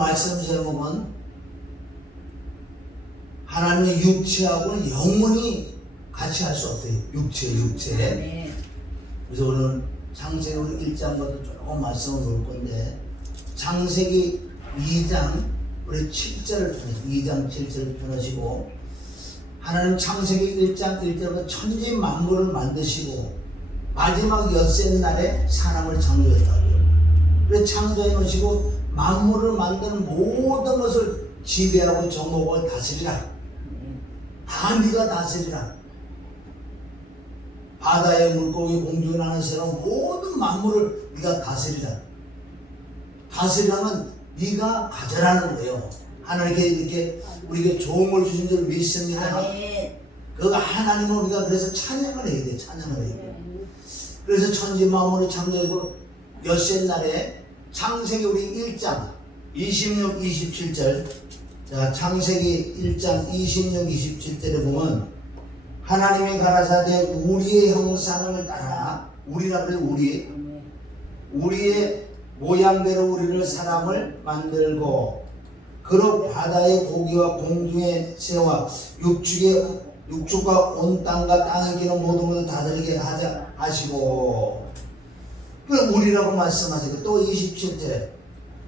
말씀 제목은 하나님의 육체하고는 영원히 같이 할 수 없대요. 육체. 네. 그래서 오늘 창세기 우리 1장부터 조금 말씀을 볼 건데, 창세기 2장 우리 7절을 펴내시고 2장 7절을 펴내시고, 하나님 창세기 1장 1절부터 천지 만물을 만드시고 마지막 엿새 날에 사람을 창조했다고요. 그래서 창조해 놓으시고 만물을 만드는 모든 것을 지배하고 정복하고 다스리라. 다 네가 다스리라. 바다의 물고기, 공중에 나는 새로 모든 만물을 네가 다스리라. 다스리라면 네가 가져라는 거예요. 하나님께 이렇게 우리에게 좋은 걸 주신 줄 믿습니다. 그거 하나님을 우리가 그래서 찬양을 해야 돼. 찬양을 해야 돼. 그래서 천지 만물을 창조하고 엿새 날에 창세기 우리 1장 26, 27절. 자, 창세기 1장 26, 27절에 보면 하나님이 가라사대 우리의 형상을 따라, 우리라 그래, 우리의 모양대로 우리를 사람을 만들고 그로 바다의 고기와 공중의 새와 육축과 온 땅과 땅에 기는 모든 것을 다스리게 하자 하시고, 그 우리라고 말씀하시고 또 27절에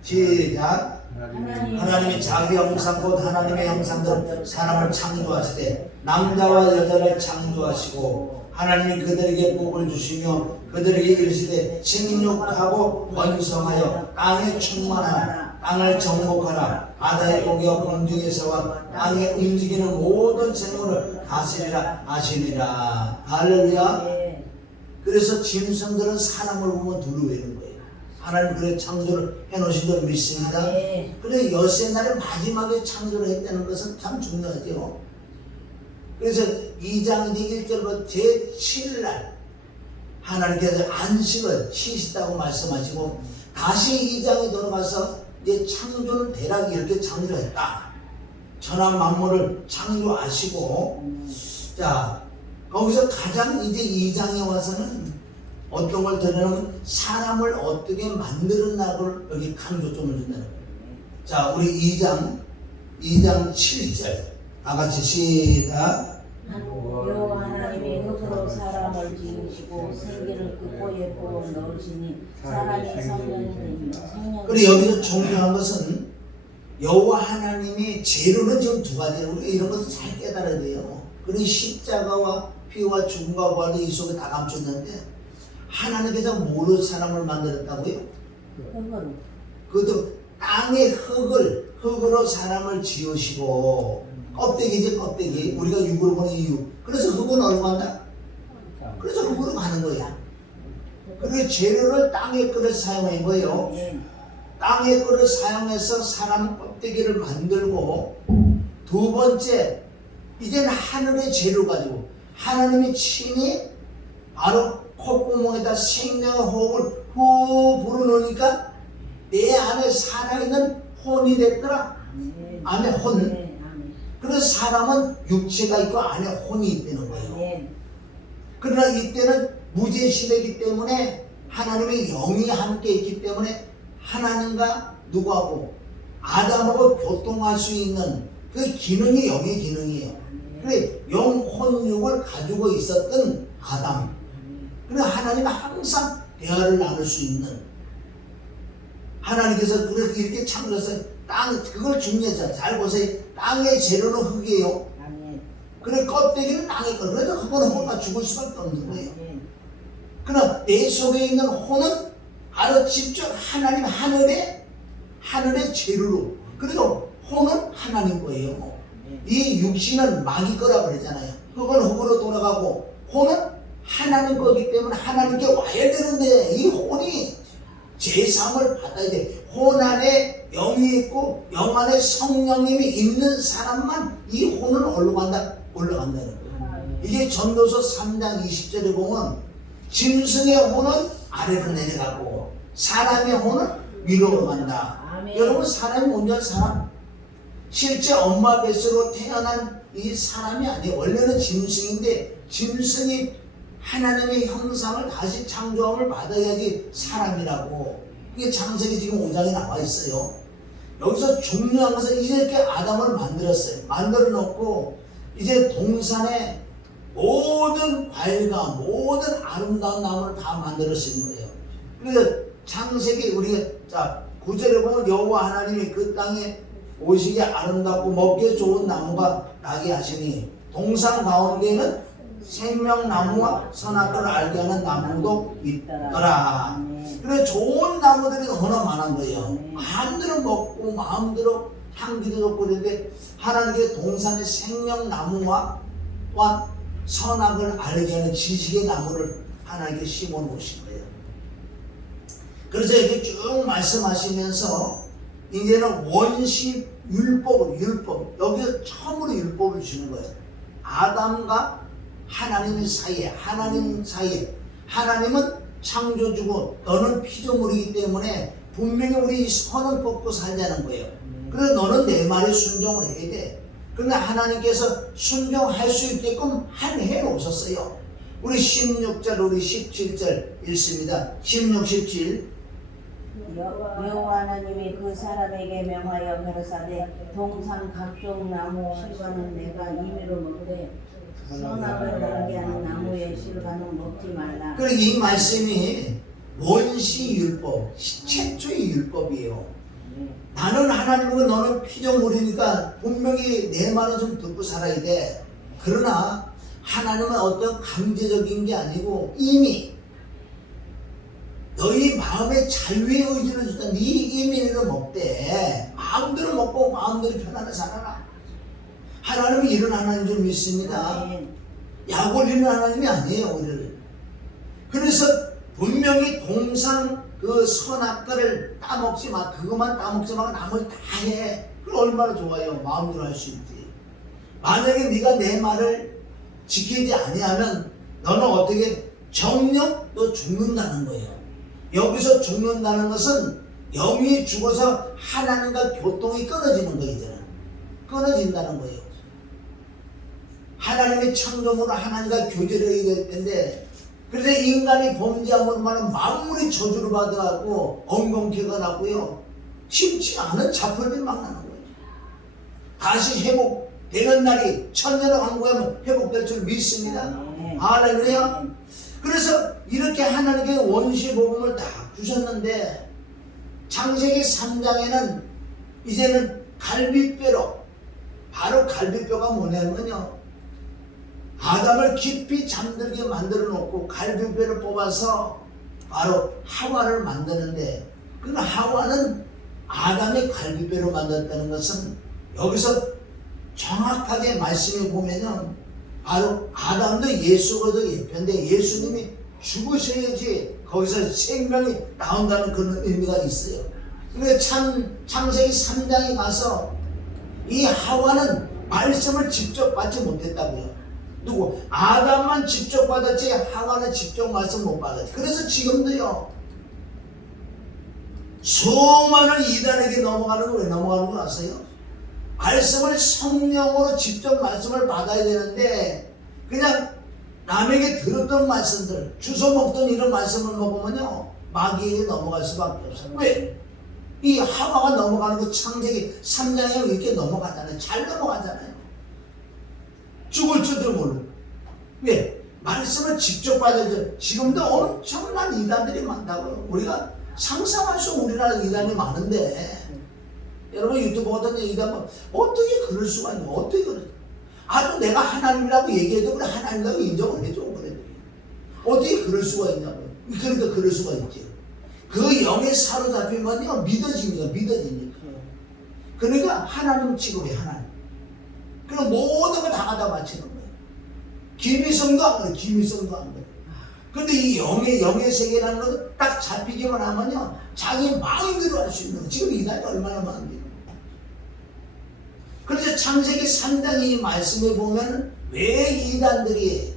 시작. 하나님이 자기 형상 곧 하나님의 형상대로 사람을 창조하시되 남자와 여자를 창조하시고 하나님이 그들에게 복을 주시며 그들에게 이르시되 생육하고 번성하여 땅에 충만하라. 땅을 정복하라. 바다의 고기와 공중의 새와 땅에 움직이는 모든 생물을 다스리라 하시니라. 할렐루야. 그래서 짐승들은 사람을 보면 두려워하는 거예요. 하나님 그래 창조를 해놓으신 줄 믿습니다. 그래 엿새 날에 마지막에 창조를 했다는 것은 참 중요하죠. 그래서 2장 1절부터 제7날 하나님께서 안식을 쉬시다고 말씀하시고, 다시 2장에 돌아가서 이제 창조는 대략 이렇게 창조했다. 천하 만물을 창조하시고, 자 거기서 가장 이제 2장에 와서는 어떤 걸 드러내면 사람을 어떻게 만들었나를 여기 강조점을 준다는 거예요. 자, 우리 2장 7절 다 같이 시작. 여호와 하나님이 흙으로 사람을 지으시고 생기를 그 뽀에 부어 넣으시니 사람이 성령이 되며. 그리고 여기서 중요한 것은 여호와 하나님이 재료는 지금 두 가지예요. 우리가 이런 것도 잘 깨달아야 돼요. 그리고 십자가와 피와 죽음과 부활도 이 속에 다 감췄는데, 하나님께서 뭐로 사람을 만들었다고요? 그것도 땅의 흙으로 사람을 지으시고, 껍데기지 껍데기. 우리가 육으로 보는 이유. 그래서 흙은 얼마 한다? 그래서 흙으로 가는 거야. 그리고 재료를 땅의 끓을 사용한 거예요. 땅의 끓을 사용해서 사람 껍데기를 만들고, 두 번째 이제는 하늘의 재료 가지고 하나님이 친히 바로 콧구멍에다 생명의 호흡을 후 불어넣으니까 내 안에 살아있는 혼이 됐더라. 안에 혼. 그래서 사람은 육체가 있고 안에 혼이 있다는 거예요. 그러나 이때는 무제시대이기 때문에 하나님의 영이 함께 있기 때문에 하나님과 누구하고 아담하고 교통할 수 있는 그 기능이 영의 기능이에요. 그래 영, 혼, 육을 가지고 있었던 아담. 그래 하나님과 항상 대화를 나눌 수 있는, 하나님께서 그렇게 이렇게 창조해서 땅, 그걸 중요하죠. 잘 보세요. 땅의 재료는 흙이에요. 그래 껍데기는 땅의 것. 그래서 흙은 죽을 수밖에 없는 거예요. 그러나 내 속에 있는 혼은 바로 직접 하나님 하늘의 재료로. 그래서 혼은 하나님 거예요. 이 육신은 마귀 거라고 그랬잖아요. 흙은 흙으로 돌아가고 혼은 하나님 거기 때문에 하나님께 와야 되는데, 이 혼이 제사함을 받아야 돼. 혼 안에 영이 있고 영 안에 성령님이 있는 사람만 이 혼은 올라간다는 거예요. 이게 전도서 3장 20절에 보면 짐승의 혼은 아래로 내려가고 사람의 혼은 위로 간다. 여러분, 사람이 온전 사람, 실제 엄마 뱃속으로 태어난 이 사람이 아니에요. 원래는 짐승인데 짐승이 하나님의 형상을 다시 창조함을 받아야지 사람이라고. 이게 창세기 지금 5장에 나와 있어요. 여기서 중요한 것은 이제 이렇게 아담을 만들었어요. 만들어 놓고 이제 동산에 모든 과일과 모든 아름다운 나무를 다 만들어진 거예요. 그래서 창세기 우리가 자 9절에 보면 여호와 하나님이 그 땅에 오시기에 아름답고 먹기에 좋은 나무가 나게 하시니 동산 가운데는 생명나무와 선악을 알게 하는 나무도 있더라. 그래 좋은 나무들이 너무나 많은 거예요. 마음대로 먹고 마음대로 향기도 좋고 그런데 하나님의 동산의 생명나무와 선악을 알게 하는 지식의 나무를 하나님께 심어 놓으신 거예요. 그래서 이렇게 쭉 말씀하시면서 이제는 원시 율법 여기서 처음으로 율법을 주는 거예요. 아담과 하나님 사이에 하나님은 창조주고 너는 피조물이기 때문에 분명히 우리 선을 뽑고 살자는 거예요. 그래서 너는 내 말에 순종을 해야 돼. 그런데 하나님께서 순종할 수 있게끔 해 놓으셨어요. 우리 16절 우리 17절 읽습니다. 16, 17 여호와 하나님이 그 사람에게 명하여 가라사대 동산 각종 나무 실과는 내가 임의로 먹되 선악을 알게 하는 나무의 실과는 먹지 말라. 그리고 이 말씀이 원시 율법, 최초의 율법이에요. 나는 하나님이고 너는 피조물이니까 분명히 내 말은 좀 듣고 살아야 돼. 그러나 하나님은 어떤 강제적인 게 아니고 이미 너희 마음의 자유의 의지를 주다. 네 임의로 먹되 마음대로 먹고 마음대로 편안하게 살아라. 하나님은 이런 하나님 좀 믿습니다. 약 올리는 하나님이 아니에요 우리를. 그래서 분명히 동산 그 선악과를 따먹지 마. 그것만 따먹지 말고 나머지 다 해. 그럼 얼마나 좋아요. 마음대로 할 수 있지. 만약에 네가 내 말을 지키지 아니하면 너는 어떻게 정령 너 죽는다는 거예요. 여기서 죽는다는 것은 영이 죽어서 하나님과 교통이 끊어지는 거예요. 이제는 끊어진다는 거예요. 하나님의 창조물로 하나님과 교제를 해야 될 텐데 그래서 인간이 범죄하면 만물이 저주를 받아갖고 엉겅퀴가 나고요. 심치가 않은 자포들이 막 나는 거예요. 다시 회복되는 날이 천년을 강구하면 회복될 줄 믿습니다. 할렐루야. 그래서 이렇게 하나님께 원시 복음을 다 주셨는데 창세기 3장에는 이제는 갈비뼈로 바로 갈비뼈가 뭐냐면요. 아담을 깊이 잠들게 만들어 놓고 갈비뼈를 뽑아서 바로 하와를 만드는데 그 하와는 아담의 갈비뼈로 만들었다는 것은 여기서 정확하게 말씀해 보면요. 바로 아담도 예수로도 예표인데 예수님이 죽으셔야지 거기서 생명이 나온다는 그런 의미가 있어요. 그래서 창세기 3장에 가서 이 하와는 말씀을 직접 받지 못했다고요. 누구? 아담만 직접 받았지 하와는 직접 말씀 못 받았지. 그래서 지금도요 수많은 이단에게 넘어가는 거 왜 넘어가는 거 아세요? 말씀을 성령으로 직접 말씀을 받아야 되는데 그냥 남에게 들었던 말씀들 주워 먹던 이런 말씀을 먹으면요 마귀에게 넘어갈 수밖에 없어요. 왜? 이 하와가 넘어가는 거 창세기 3장에 이렇게 넘어가잖아요. 잘 넘어가잖아요. 죽을 줄도 모르고. 왜? 말씀을 직접 받아야죠. 지금도 엄청난 이단들이 많다고요. 우리가 상상할 수 없는 우리나라 이단이 많은데 여러분 유튜브 같은 데 이단 어떻게 그럴 수가 있냐. 어떻게 그래. 아주 내가 하나님이라고 얘기해도 그래 하나님이라고 인정을 해줘. 그래. 어떻게 그럴 수가 있냐고요. 그러니까 그럴 수가 있지. 그 영에 사로잡히면요 믿어지니까. 그러니까 하나님 취급해 하나님. 그럼 모든 걸 다 갖다 바치는 거예요. 김희성도 안 그래. 김희성도 안 그래. 근데 이 영의 세계라는 것은 딱 잡히기만 하면요 자기 마음대로 할 수 있는 거예요. 지금 이단이 얼마나 많은데요. 그래서 창세기 3장의 말씀에 보면 왜 이단들이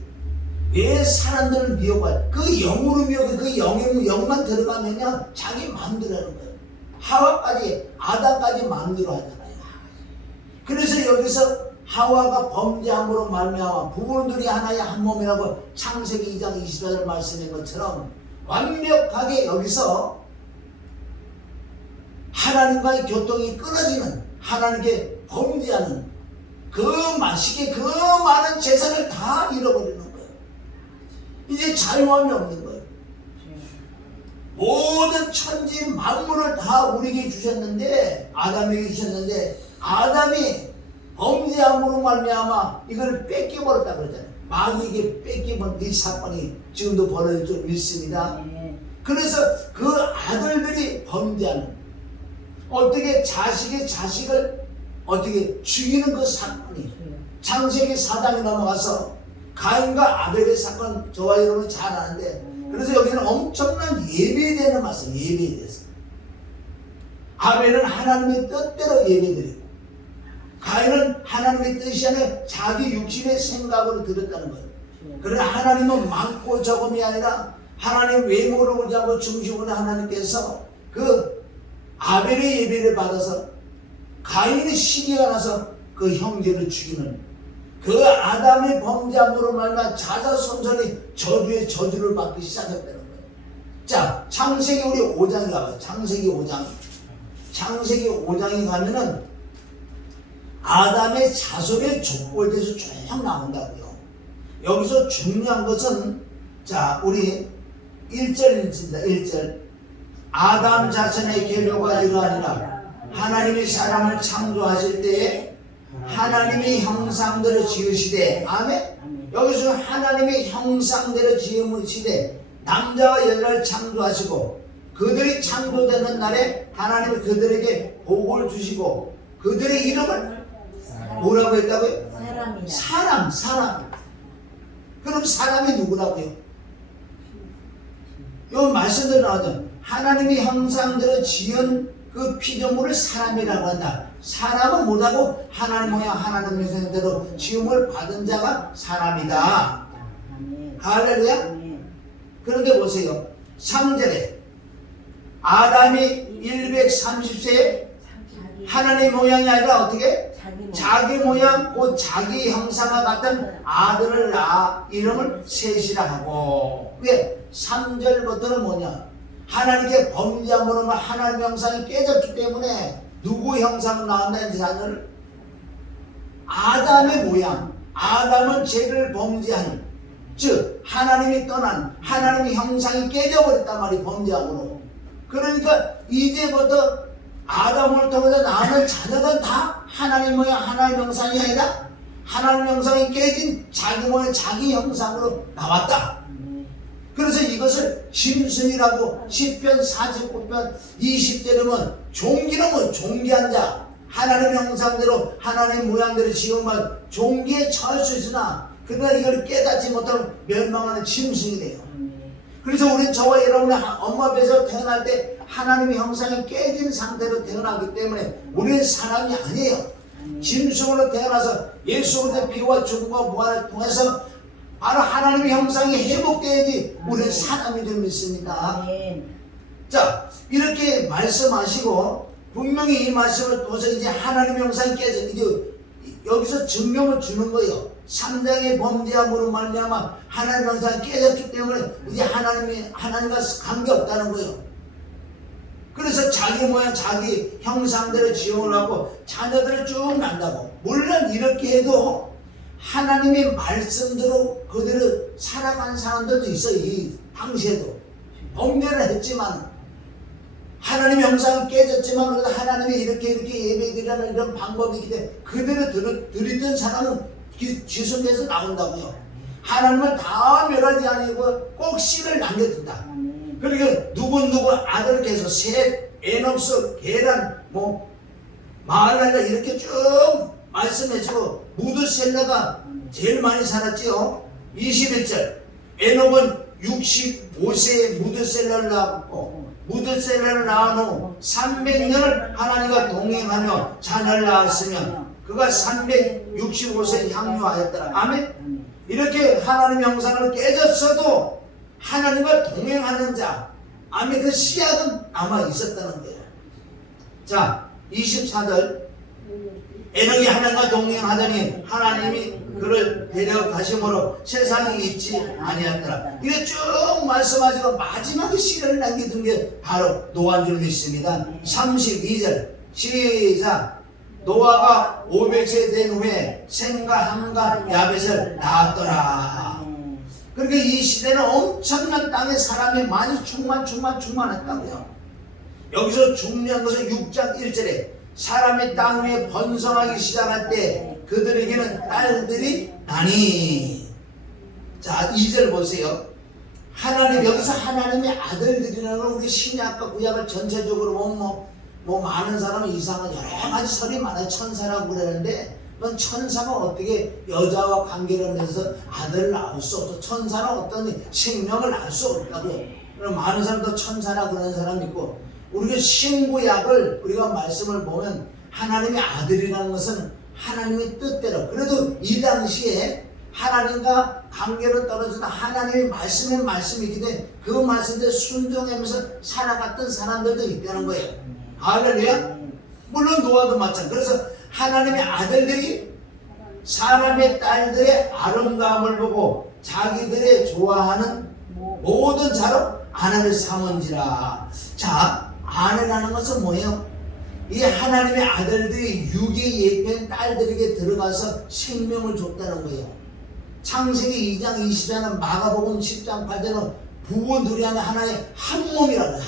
왜 사람들을 미혹할 그 영으로 미혹해. 그 영만 들어가면요 자기 마음대로 하는 거예요. 하와까지 아담까지 마음대로 하잖아요. 그래서 여기서 하와가 범죄함으로 말미암아 부부들이 하나의 한 몸이라고 창세기 2장 24절 말씀인 것처럼 완벽하게 여기서 하나님과의 교통이 끊어지는, 하나님께 범죄하는 그 맛있게 그 많은 재산을 다 잃어버리는 거예요. 이제 자유함이 없는 거예요. 모든 천지 만물을 다 우리에게 주셨는데, 아담에게 주셨는데, 아담이 범죄함으로 말미암아 이걸 뺏겨버렸다 그러잖아요. 마귀에게 뺏겨버린 이 사건이 지금도 벌어지고 있습니다. 그래서 그 아들들이 범죄하는, 어떻게 자식의 자식을 어떻게 죽이는 그 사건이 창세기 4장에 넘어가서 가인과 아벨의 사건, 저와 여러분이 잘 아는데, 그래서 여기는 엄청난 예배에 대한 말씀, 예배에 대해서. 아벨은 하나님의 뜻대로 예배드리고, 가인은 하나님의 뜻이 아니라 자기 육신의 생각으로 드렸다는 거예요. 그러나 하나님은 많고 적음이 아니라 하나님 외모를 보지 않고 중심으로 하나님께서 그 아벨의 예배를 받아서 가인의 시기가 나서 그 형제를 죽이는, 그 아담의 범죄함으로 말미암아 자자손손이 저주의 저주를 받기 시작했다는 거예요. 자, 창세기 우리 5장에 가봐요. 창세기 5장. 창세기 5장에 가면은 아담의 자손의 족보에 대해서 쭉 나온다고요. 여기서 중요한 것은, 자, 우리 1절입니다. 1절. 아담 자손의 계보가 이러하니라. 하나님이 사람을 창조하실 때에 하나님의 형상대로 지으시되, 아멘? 여기서 하나님의 형상대로 지으시되 남자와 여자를 창조하시고, 그들이 창조되는 날에 하나님이 그들에게 복을 주시고, 그들의 이름을 뭐라고 했다고요? 사람이다. 사람. 그럼 사람이 누구라고요? 요 말씀대로 나오죠. 하나님의 형상대로 지은 그 피조물을 사람이라고 한다. 사람은 뭐라고? 하나님 모양 하나님의 형상대로 지음을 받은 자가 사람이다. 할렐루야. 그런데 보세요. 3절에 아담이 130세에 하나님 모양이 아니라 어떻게? 자기 모양, 곧 자기 형상과 같은 아들을 낳아 이름을 셋이라 하고. 왜? 3절부터는 뭐냐? 하나님께 범죄함으로 하나님 형상이 깨졌기 때문에 누구 형상을 낳았나? 이 자녀를 아담의 모양, 아담은 죄를 범죄한, 즉 하나님이 떠난 하나님의 형상이 깨져버렸단 말이 범죄함으로. 그러니까 이제부터 아담을 통해서 나오는 자녀는 다 하나님 모양 하나님 형상이 아니라 하나님 형상이 깨진 자기 모양 자기 형상으로 나왔다. 그래서 이것을 짐승이라고, 시편 49편 20절이면 종기는 뭐 종기한 자, 하나님 형상대로 하나님 모양대로 지음만 종기에 처할 수 있으나 그러나 이걸 깨닫지 못하면 멸망하는 짐승이 돼요. 그래서 우리는 저와 여러분의 엄마 배에서 태어날 때 하나님의 형상이 깨진 상태로 태어나기 때문에 우리는 사람이 아니에요. 짐승으로 태어나서 예수 그리스도의 피와 죽음과 부활을 통해서 바로 하나님의 형상이 회복돼야지 우리는 사람이 될 믿습니다. 자, 이렇게 말씀하시고 분명히 이 말씀을 통해서 이제 하나님의 형상이 깨져 이제 여기서 증명을 주는 거예요. 3장의 범죄함으로 말미암아 하나님의 형상이 깨졌기 때문에 이제 하나님과 관계없다는 거예요. 그래서 자기 모양 자기 형상대로 지음을 하고 자녀들을 쭉 낳는다고. 물론 이렇게 해도 하나님의 말씀대로 그대로 살아간 사람들도 있어요. 이 당시에도 범죄를 했지만 하나님의 형상이 깨졌지만 그래도 하나님이 이렇게 예배드리라는 이런 방법이 있기 때문에 그대로 드리던 사람은 지성에서 나온다고요. 하나님은 다 멸하지 아니고 꼭 씨를 남겨둔다. 그러니까 누구 아들을 계속 셋, 에녹스, 게란, 마할랄라 이렇게 쭉 말씀해주고 무드셀라가 제일 많이 살았지요. 21절 에녹은 65세에 무드셀라를 낳았고 무드셀라를 낳은 후 300년을 하나님과 동행하며 자녀를 낳았으며 그가 365세에 향유하였더라. 아멘. 이렇게 하나님의 형상을 깨졌어도 하나님과 동행하는 자, 아멘, 그 씨앗은 남아 있었다는 거예요. 자, 24절 에녹이 하나님과 동행하더니 하나님이 그를 데려가심으로 세상에 있지 아니하더라. 이게 쭉 말씀하시고 마지막에 시를 남겨둔 게 바로 노아인 줄 믿습니다. 32절 시작. 노아가 500세 된 후에 셈과 함과 야벳을 낳았더라. 그러니까 이 시대는 엄청난 땅에 사람이 많이 충만했다고요. 여기서 중요한 것은 6장 1절에 사람이 땅 위에 번성하기 시작할 때 그들에게는 딸들이 나니. 자, 2절 보세요. 하나님, 여기서 하나님의 아들들이라는 건 우리 신약과 구약을 전체적으로 보면 뭐 많은 사람은 이상한 여러 가지 설이 많아요. 천사라고 그러는데 그건 천사가 어떻게 여자와 관계를 해서 아들을 낳을 수 없어. 천사는 어떤 생명을 낳을 수 없다고. 그럼 많은 사람도 천사라 그러는 사람 있고, 우리가 신구약을 우리가 말씀을 보면 하나님의 아들이라는 것은 하나님의 뜻대로, 그래도 이 당시에 하나님과 관계로 떨어져서 하나님의 말씀의 말씀이기 때문에 그 말씀에 순종하면서 살아갔던 사람들도 있다는 거예요. 할렐루야. 물론 노아도 마찬가지. 그래서 하나님의 아들들이 사람의 딸들의 아름다움을 보고 자기들의 좋아하는 모든 자로 아내를 삼은지라. 자, 아내라는 것은 뭐예요? 이 하나님의 아들들이 육의 예표인 딸들에게 들어가서 생명을 줬다는 거예요. 창세기 2장 20절은 마가복음 10장 8절은 부부 둘이 하나의 한 몸이라고 해요.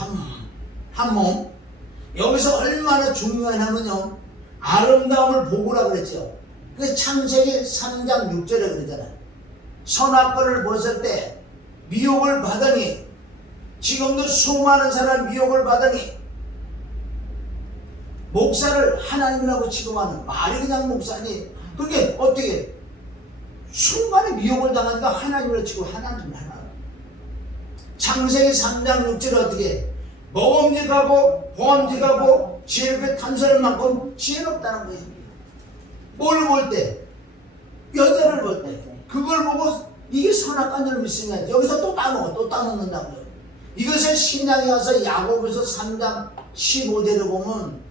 한 몸. 여기서 얼마나 중요하냐면요, 아름다움을 보고라 그랬죠. 그 창세기 3장 6절에 그러잖아요. 선악과를 벗을 때 미혹을 받으니, 지금도 수많은 사람 미혹을 받으니, 목사를 하나님이라고 취급하는 말이 그냥 목사니, 그게 어떻게 순간에 미혹을 당하니까 하나님이라고 취급, 하나님. 창세기 3장 6절에 어떻게 먹음직하고 보암직하고 지혜롭게 탐스러울 만큼 지혜롭다는 거예요. 뭘 볼 때? 여자를 볼 때. 그걸 보고 이게 선악과인 줄 믿으면 여기서 또 따먹어, 또 따먹는다고요. 이것을 신약에 가서 야고보서 3장 15절에 보면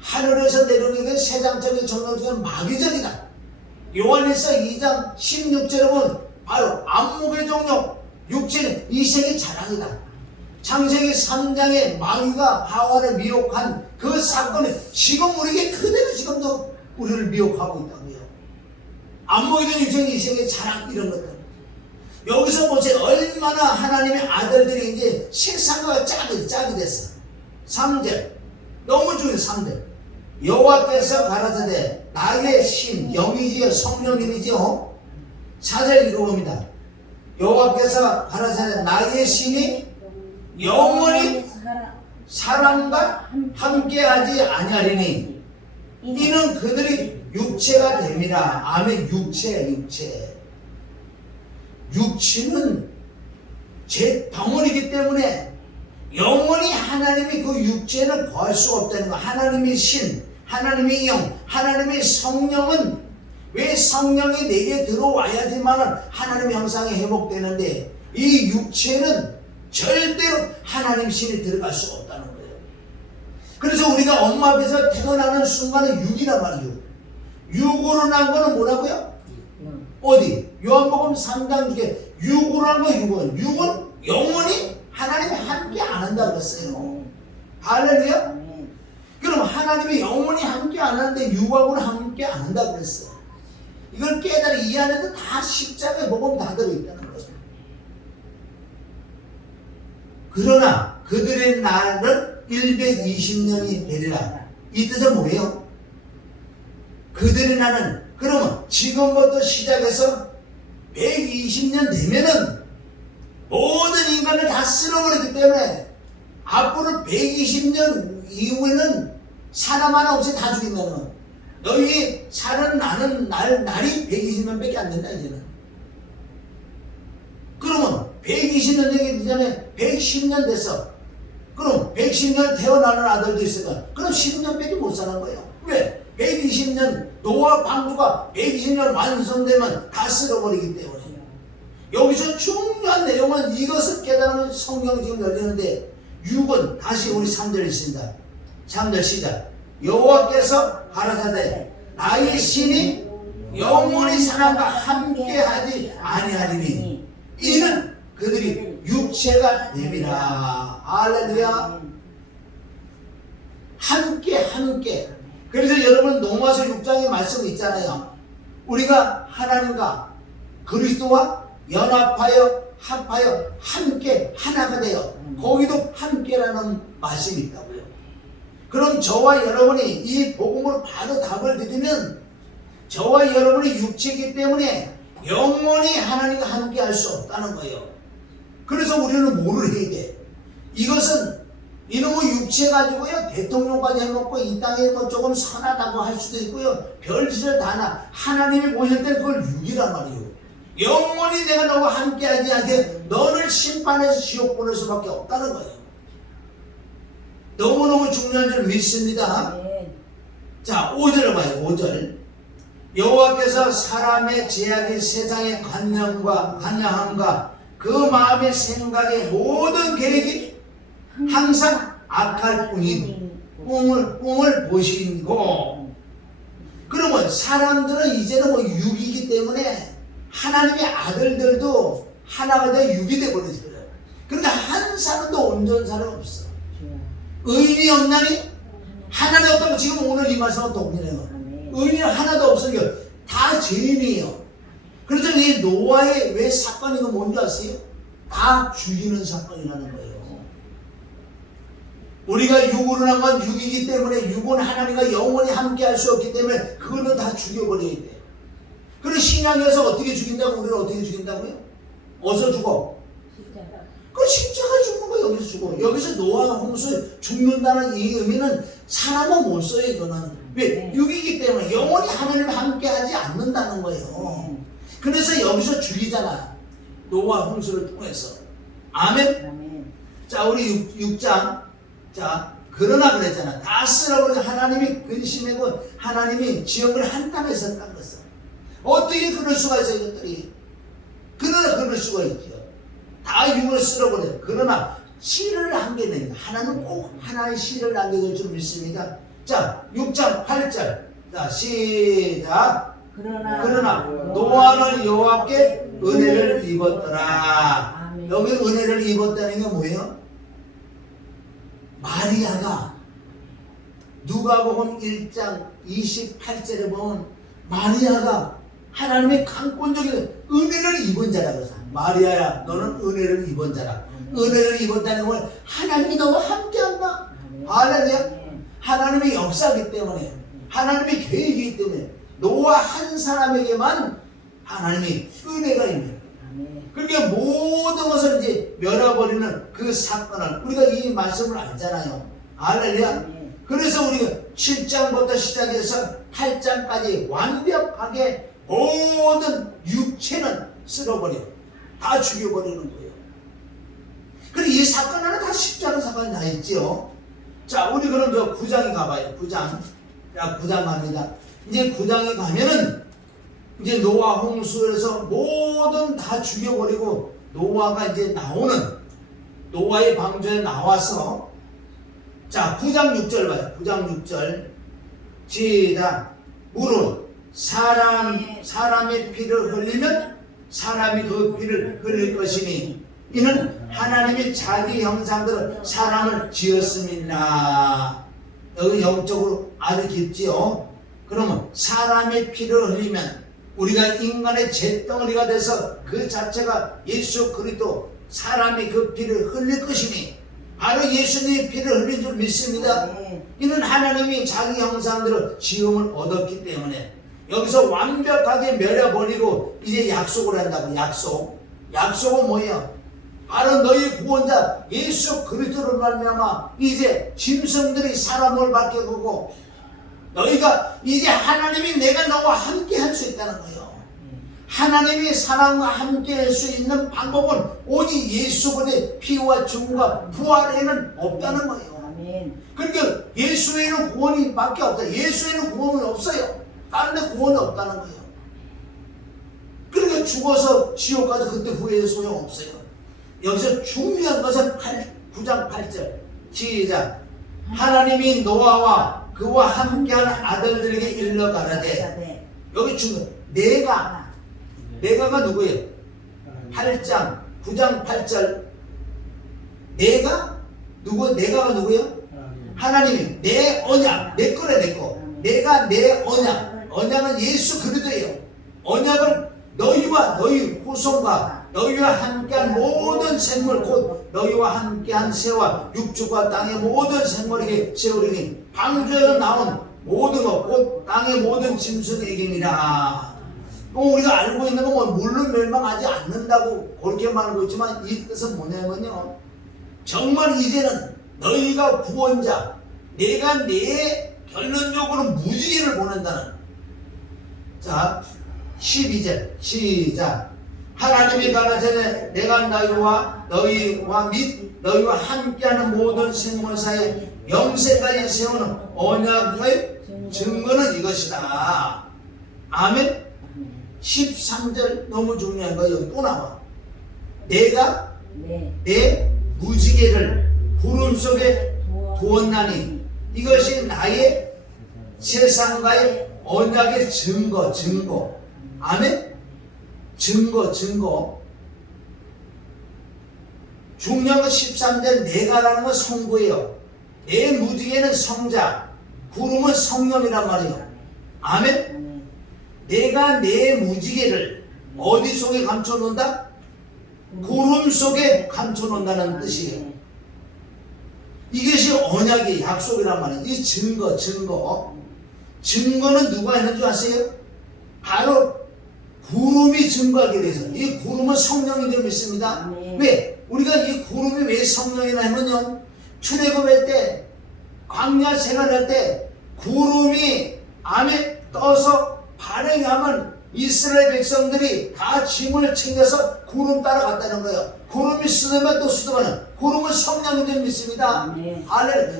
하늘에서 내려오는 게 세상적인 정욕적인 마귀적이다. 요한일서 2장 16절에 보면 바로 안목의 정욕, 육체는 이생의 자랑이다. 창세기 3장에 마귀가 하와를 미혹한 그 사건이 지금 우리에게 그대로 지금도 우리를 미혹하고 있다고요. 안목의 정욕, 육체는 이생의 자랑, 이런 것들. 여기서 보세요. 얼마나 하나님의 아들들이 이제 세상과 짝이 됐어. 3절. 너무 중요해. 3절. 여호와께서 가라사대 나의 신, 영이지요, 성령님이지요. 4절 읽어봅니다. 여호와께서 가라사대 나의 신이 영원히 사람과 함께하지 아니하리니 이는 그들이 육체가 됩니다. 아멘. 육체는 제 덩어리이기 때문에 영원히 하나님이 그 육체는 거할 수가 없다는 거. 하나님의 신, 하나님의 영, 하나님의 성령은 왜 성령이 내게 들어와야지만 하나님의 형상이 회복되는데 이 육체는 절대로 하나님 신이 들어갈 수가 없다는 거예요. 그래서 우리가 엄마 앞에서 태어나는 순간에 육이란 말이죠. 육으로 난 거는 뭐라고요? 어디? 요한복음 3장 중에 육으로 난 거 육은 영원히 하나님이 함께 안 한다고 그랬어요. 할렐루야? 그럼 하나님이 영원히 함께 안 하는데 육하고는 함께 안 한다고 그랬어. 이걸 깨달아 이 안에도 다 십자가에 복음 다 들어있다는 거예요. 그러나 그들의 날은 120년이 되리라. 이 뜻은 뭐예요? 그들의 날은, 그러면 지금부터 시작해서 120년 되면은 모든 인간을 다 쓸어버리기 때문에 앞으로 120년 이후에는 사람 하나 없이 다 죽인다는 거예요. 너희 사는 나는 날이 120년밖에 안 된다 이제는. 그러면 120년 되기 전에 110년 됐어. 그럼 110년 태어나는 아들도 있으니까 그럼 10년밖에 못 사는 거예요. 왜? 120년 노아 방주가 120년 완성되면 다 쓸어버리기 때문에. 여기서 중요한 내용은 이것을 깨달으면 성경이 지금 열리는데 6은 다시 우리 3절 있습니다. 3절 시작. 여호와께서 가라사대 나의 신이 영원히 사람과 함께하지 아니하리니 이는 그들이 육체가 됨이라. 할렐루야. 함께. 그래서 여러분 로마서 6장의 말씀 있잖아요. 우리가 하나님과 그리스도와 연합하여 합하여 함께 하나가 되어, 거기도 함께라는 말씀이 있다고요. 그럼 저와 여러분이 이 복음으로 바로 답을 드리면 저와 여러분이 육체이기 때문에 영원히 하나님과 함께 할 수 없다는 거예요. 그래서 우리는 뭐를 해야 돼? 이것은 이놈의 육체 가지고요 대통령까지 해먹고 이 땅에 뭐 조금 선하다고 할 수도 있고요 별짓을 다 하나 하나님이 보실 때 그걸 육이란 말이에요. 영원히 내가 너와 함께하지 않게 너를 심판해서 지옥 보낼 수밖에 없다는 거예요. 너무너무 중요한 줄 믿습니다. 자 5절을 봐요. 5절 여호와께서 사람의 제약이 세상의 관념함과 그 마음의 생각의 모든 계획이 항상 악할 뿐인 꿈을 보시고, 그러면 사람들은 이제는 뭐 육이기 때문에 하나님의 아들들도 하나가 되어 육이 되어버렸어요. 그러니까 한 사람도 온전한 사람 없어. 의인이 없나니? 하나도 없다고. 지금 오늘 이 말씀은 동일해요. 의인이 하나도 없으니까 다 죄인이에요. 그래서 이 노아의 왜 사건이 뭔지 아세요? 다 죽이는 사건이라는 거예요. 우리가 육으로 난 건 육이기 때문에 육은 하나님과 영원히 함께 할 수 없기 때문에 그거는 다 죽여버려야 돼요. 그리고 신약에서 어떻게 죽인다고? 우리를 어떻게 죽인다고요? 어디서 죽어? 그 십자가 죽는 거 여기서 죽어. 여기서 노아 홍수 죽는다는 이 의미는 사람은 못 써요. 이거는 왜? 육이기 때문에 영원히 하나님과 함께 하지 않는다는 거예요. 그래서 여기서 죽이잖아. 노아 홍수를 통해서. 아멘? 자 우리 6장 자 그러나 그랬잖아. 다 쓸어버리고 하나님이 근심하고 하나님이 지역을 한 땀에 썼다는 것을. 어떻게 그럴 수가 있어요 이것들이. 그러나 그럴 수가 있죠. 다 육을 쓸어버려요. 그러나 씨를 남겨냅니다. 하나는 꼭 하나의 씨를 남겨둘 줄 믿습니다. 자 6장 8절 자 시작. 그러나 노아는 여호와께 은혜를 입었더라. 여기 은혜를 입었다는 게 뭐예요? 마리아가 누가복음 1장 28절에 보면 마리아가 하나님의 강권적인 은혜를 입은 자라고 해서 마리아야 너는 은혜를 입은 자라. 은혜를 입었다는 건 하나님이 너와 함께한다. 할렐루야. 하나님의 역사이기 때문에 하나님의 계획이기 때문에 노아 한 사람에게만 하나님의 은혜가 있는. 그러니까 모든 것을 이제 멸해버리는 그 사건을 우리가 이 말씀을 알잖아요. 할렐루야. 그래서 우리가 7장부터 시작해서 8장까지 완벽하게 모든 육체는 쓸어버려. 다 죽여버리는 거예요. 그리고 이 사건 안에 다 십자가 사건이 다 있죠. 자, 우리 그럼 저 9장에 가봐요. 9장. 자, 9장 갑니다. 이제 9장에 가면은 이제 노아 홍수에서 모든 다 죽여버리고 노아가 이제 나오는 노아의 방주에 나와서 자 9장 6절 봐요. 9장 6절 시작. 물은 사람의 피를 흘리면 사람이 그 피를 흘릴 것이니 이는 하나님이 자기 형상대로 사람을 지었습니다. 여기 영적으로 아주 깊지요. 그러면 사람의 피를 흘리면 우리가 인간의 잿덩어리가 돼서 그 자체가 예수 그리스도 사람이 그 피를 흘릴 것이니 바로 예수님의 피를 흘린 줄 믿습니다. 이는 하나님이 자기 형상대로 지음을 얻었기 때문에 여기서 완벽하게 멸해버리고 이제 약속을 한다고. 약속은 뭐예요? 바로 너희 구원자 예수 그리스도를 말미암아 이제 짐승들이 사람을 바뀌고 너희가 이제 하나님이 내가 너와 함께 할 수 있다는 거예요. 하나님이 사람과 함께 할 수 있는 방법은 오직 예수 그리스도의 피와 죽음과 부활에는 없다는 거예요. 그러니까 예수에는 구원이 밖에 없다. 예수에는 구원은 없어요. 다른 데 구원이 없다는 거예요. 그러니까 죽어서 지옥 가서 그때 후회해도 소용없어요. 여기서 중요한 것은 9장 8절 시작. 하나님이 노아와 그와 함께하는 아들들에게 일러 가라되. 여기 중요. 내가가 누구예요? 8장 9장 8절. 내가 내가가 누구예요? 하나님이 내 언약, 내 거래 내 거. 내가 내 언약은 예수 그리스도예요. 언약을 너희와 너희 후손과 너희와 함께한 모든 생물 곧 너희와 함께한 새와 육축과 땅의 모든 생물에게 세우리니 방주에서 나온 모든 것 곧 땅의 모든 짐승에게니라. 우리가 알고 있는 건 뭐 물론 멸망하지 않는다고 그렇게 말하고 있지만 이 뜻은 뭐냐면요, 정말 이제는 너희가 구원자, 내가 내 결론적으로 무지개를 보낸다는. 자 12절 시작. 하나님이 가라사대 내가 너희와 및 너희와 함께하는 모든 생물 사이에 영생까지 세우는 언약의 증거는 이것이다. 아멘. 13절 너무 중요한 거 여기 또 나와. 내가 내 무지개를 구름 속에 두었나니 이것이 나의 세상과의 언약의 증거. 아멘. 증거. 중요한 건 13절 내가라는 건 성부예요. 내 무지개는 성자, 구름은 성령이란 말이에요. 아멘. 내가 내 무지개를 어디 속에 감춰놓는다? 구름 속에 감춰놓는다는 뜻이에요. 이것이 언약의 약속이란 말이에요. 이 증거는 누가 했는 줄 아세요? 바로 구름이 증거하게 돼서. 이 구름은 성령인 줄 믿습니다. 왜? 우리가 이 구름이 왜 성령이라 하면요, 출애굽할 때 광야 생활할 때 구름이 안에 떠서 발행하면 이스라엘 백성들이 다 짐을 챙겨서 구름 따라갔다는 거예요. 구름이 쓰면 또 쓰더만 구름은 성령인 줄 믿습니다.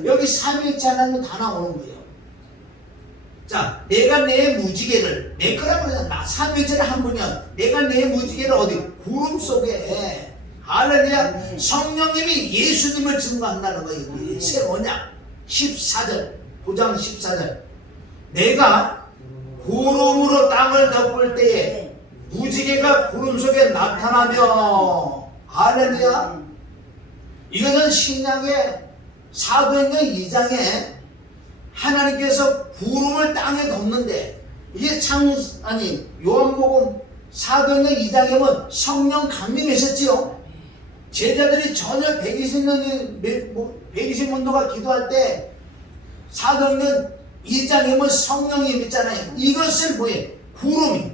여기 삼위일체 하나님 다 나오는 거예요. 자, 내가 내 무지개를, 내 거라고 그러잖아. 삼위일체는 한 분이야. 내가 내 무지개를 어디? 구름 속에. 할렐루야. 성령님이 예수님을 증거한다는 거예요. 새 언약 14절 9장 14절. 내가 구름으로 땅을 덮을 때에 무지개가 구름 속에 나타나며. 할렐루야. 이것은 신약의 사도행전 2장에 하나님께서 구름을 땅에 덮는데, 이게 요한복음 사도행전 2장에 보면 성령 강림하셨지요. 제자들이 전혀 120문도가 기도할 때 사도행전 2장에 보면 성령이 있잖아요. 이것을 뭐예요? 구름이.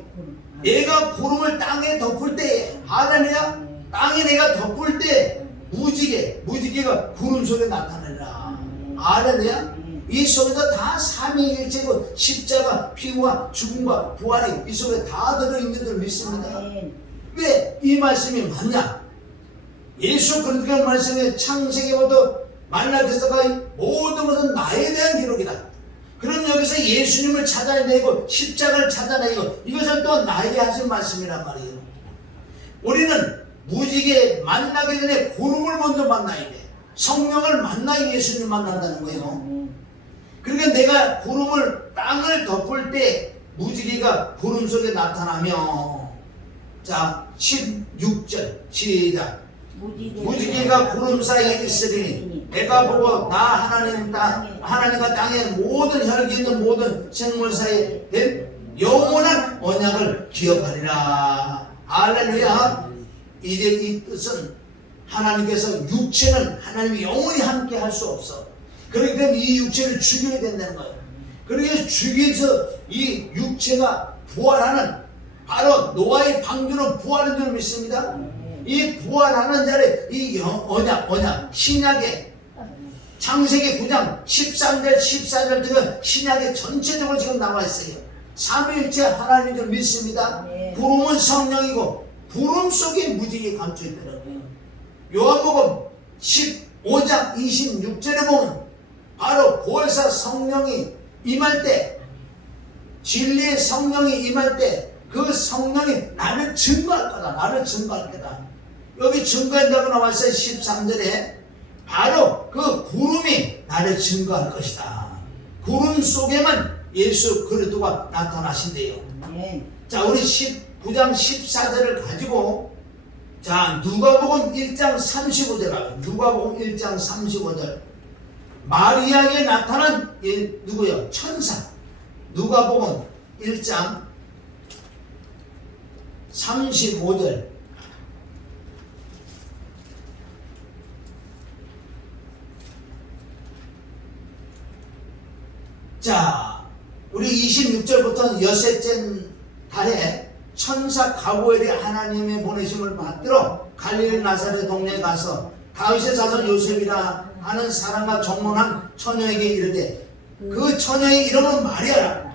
내가 구름을 땅에 덮을 때에, 할렐루야, 땅에 내가 덮을 때 무지개가 구름 속에 나타나리라. 할렐루야. 이 속에도 다 삼위일체고 십자가, 피와 죽음과 부활이 이 속에 다 들어있는 줄 믿습니다. 왜 이 말씀이 맞냐? 예수 그리스도의 말씀에 창세기부터 만나께서까지 모든 것은 나에 대한 기록이다. 그럼 여기서 예수님을 찾아내고 십자가를 찾아내고 이것을 또 나에게 하신 말씀이란 말이에요. 우리는 무지개 만나기 전에 구름을 먼저 만나야 돼. 성령을 만나야 예수님 만난다는 거예요. 그러니까 내가 땅을 덮을 때 무지개가 구름 속에 나타나며. 자 16절 시작. 무지개가 구름 사이에 있으리니 내가 보고 나 하나님과 땅의 모든 혈기 있는 모든 생물 사이에 된 영원한 언약을 기억하리라. 할렐루야. 이제 이 뜻은 하나님께서 육체는 하나님이 영원히 함께 할 수 없어. 그렇기 때문에 이 육체를 죽여야 된다는 거예요. 그래서 죽여서 이 육체가 부활하는, 바로 노아의 방주는 부활인 줄 믿습니다. 이 부활하는 자를 이 언약 신약의 창세기 9장 13절 14절 등은 신약에 전체적으로 지금 나와 있어요. 삼위일체 하나님인 줄 믿습니다. 구름은 성령이고 구름 속에 무지개 감춰 있다는 거예요. 요한복음 15장 26절에 보면 바로 보혜사 성령이 임할 때, 진리의 성령이 임할 때 그 성령이 나를 증거할 거다. 여기 증거한다고 나왔어요. 13절에 바로 그 구름이 나를 증거할 것이다. 구름 속에만 예수 그리스도가 나타나신대요. 아멘. 자, 우리 19장 14절을 가지고 자, 누가복음 1장 35절 가요. 누가복음 1장 35절. 마리아에게 나타난 누구요? 천사. 누가복음 1장 35절. 자, 우리 26절부터는 여섯째 달에 천사 가브리엘이 하나님의 보내심을 받들어 갈릴리 나사렛 동네에 가서 다윗의 자손 요셉이라 하는 사람과 정론한 처녀에게 이르되 그 처녀의 이름은 마리아라.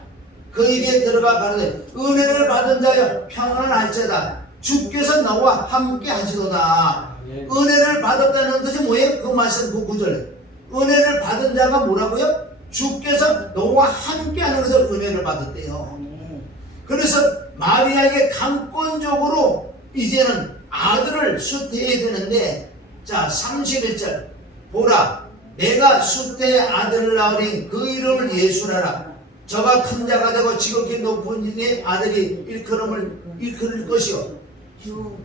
그에게 들어가 가로되 은혜를 받은 자여 평안할지어다. 주께서 너와 함께 하시도다. 은혜를 받았다는 뜻이 뭐예요? 그 말씀 그 구절에 은혜를 받은 자가 뭐라고요? 주께서 너와 함께 하는 것을 은혜를 받았대요. 그래서 마리아에게 강권적으로 이제는 아들을 수태해야 되는데, 자 31절 보라 내가 수태의 아들을 낳으니 그 이름을 예수라라. 저가 큰 자가 되고 지극히 높은 이의 아들이 일컬을 것이요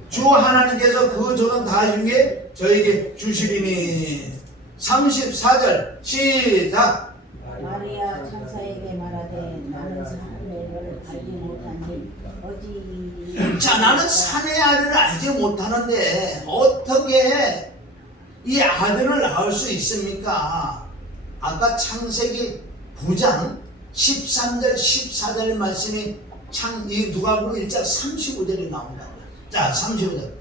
주 하나님께서 그 조상 다 중에 저에게 주시리니. 34절 시작. 마리아 천사에게 말하되 나는 사내를 알지 못하니 어찌 자, 나는 사내 아들을 알지 못하는데 어떻게 이 아들을 낳을 수 있습니까? 아까 창세기 9장 13절 14절 말씀이 이 누가복음 1장 35절이 나온다고요. 자 35절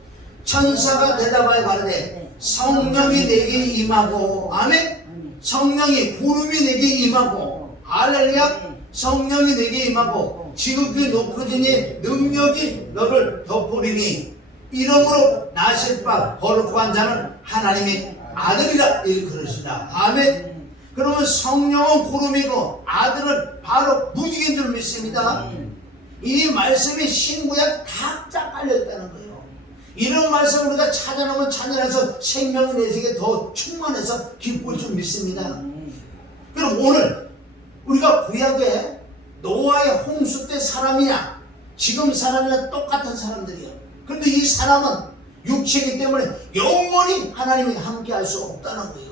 천사가 대답하여 가로되 성령이 내게 임하고 아멘. 성령이 구름이 내게 임하고 할렐루야. 성령이 내게 임하고 지극히 높으시니 능력이 너를 덮으리니 이름으로 나실 바 거룩한 자는 하나님의 아들이라 일컬으시라. 아멘. 그러면 성령은 구름이고 아들은 바로 무지개인 줄 믿습니다. 이 말씀이 신구약 다 깔려있다는 거예요. 이런 말씀 우리가 찾아놓으면 찬양해서 생명의 내색에 더 충만해서 기쁠 줄 믿습니다. 그럼 오늘 우리가 구약에 노아의 홍수 때 사람이냐 지금 사람이나 똑같은 사람들이에요. 그런데 이 사람은 육체이기 때문에 영원히 하나님이 함께 할 수 없다는 거예요.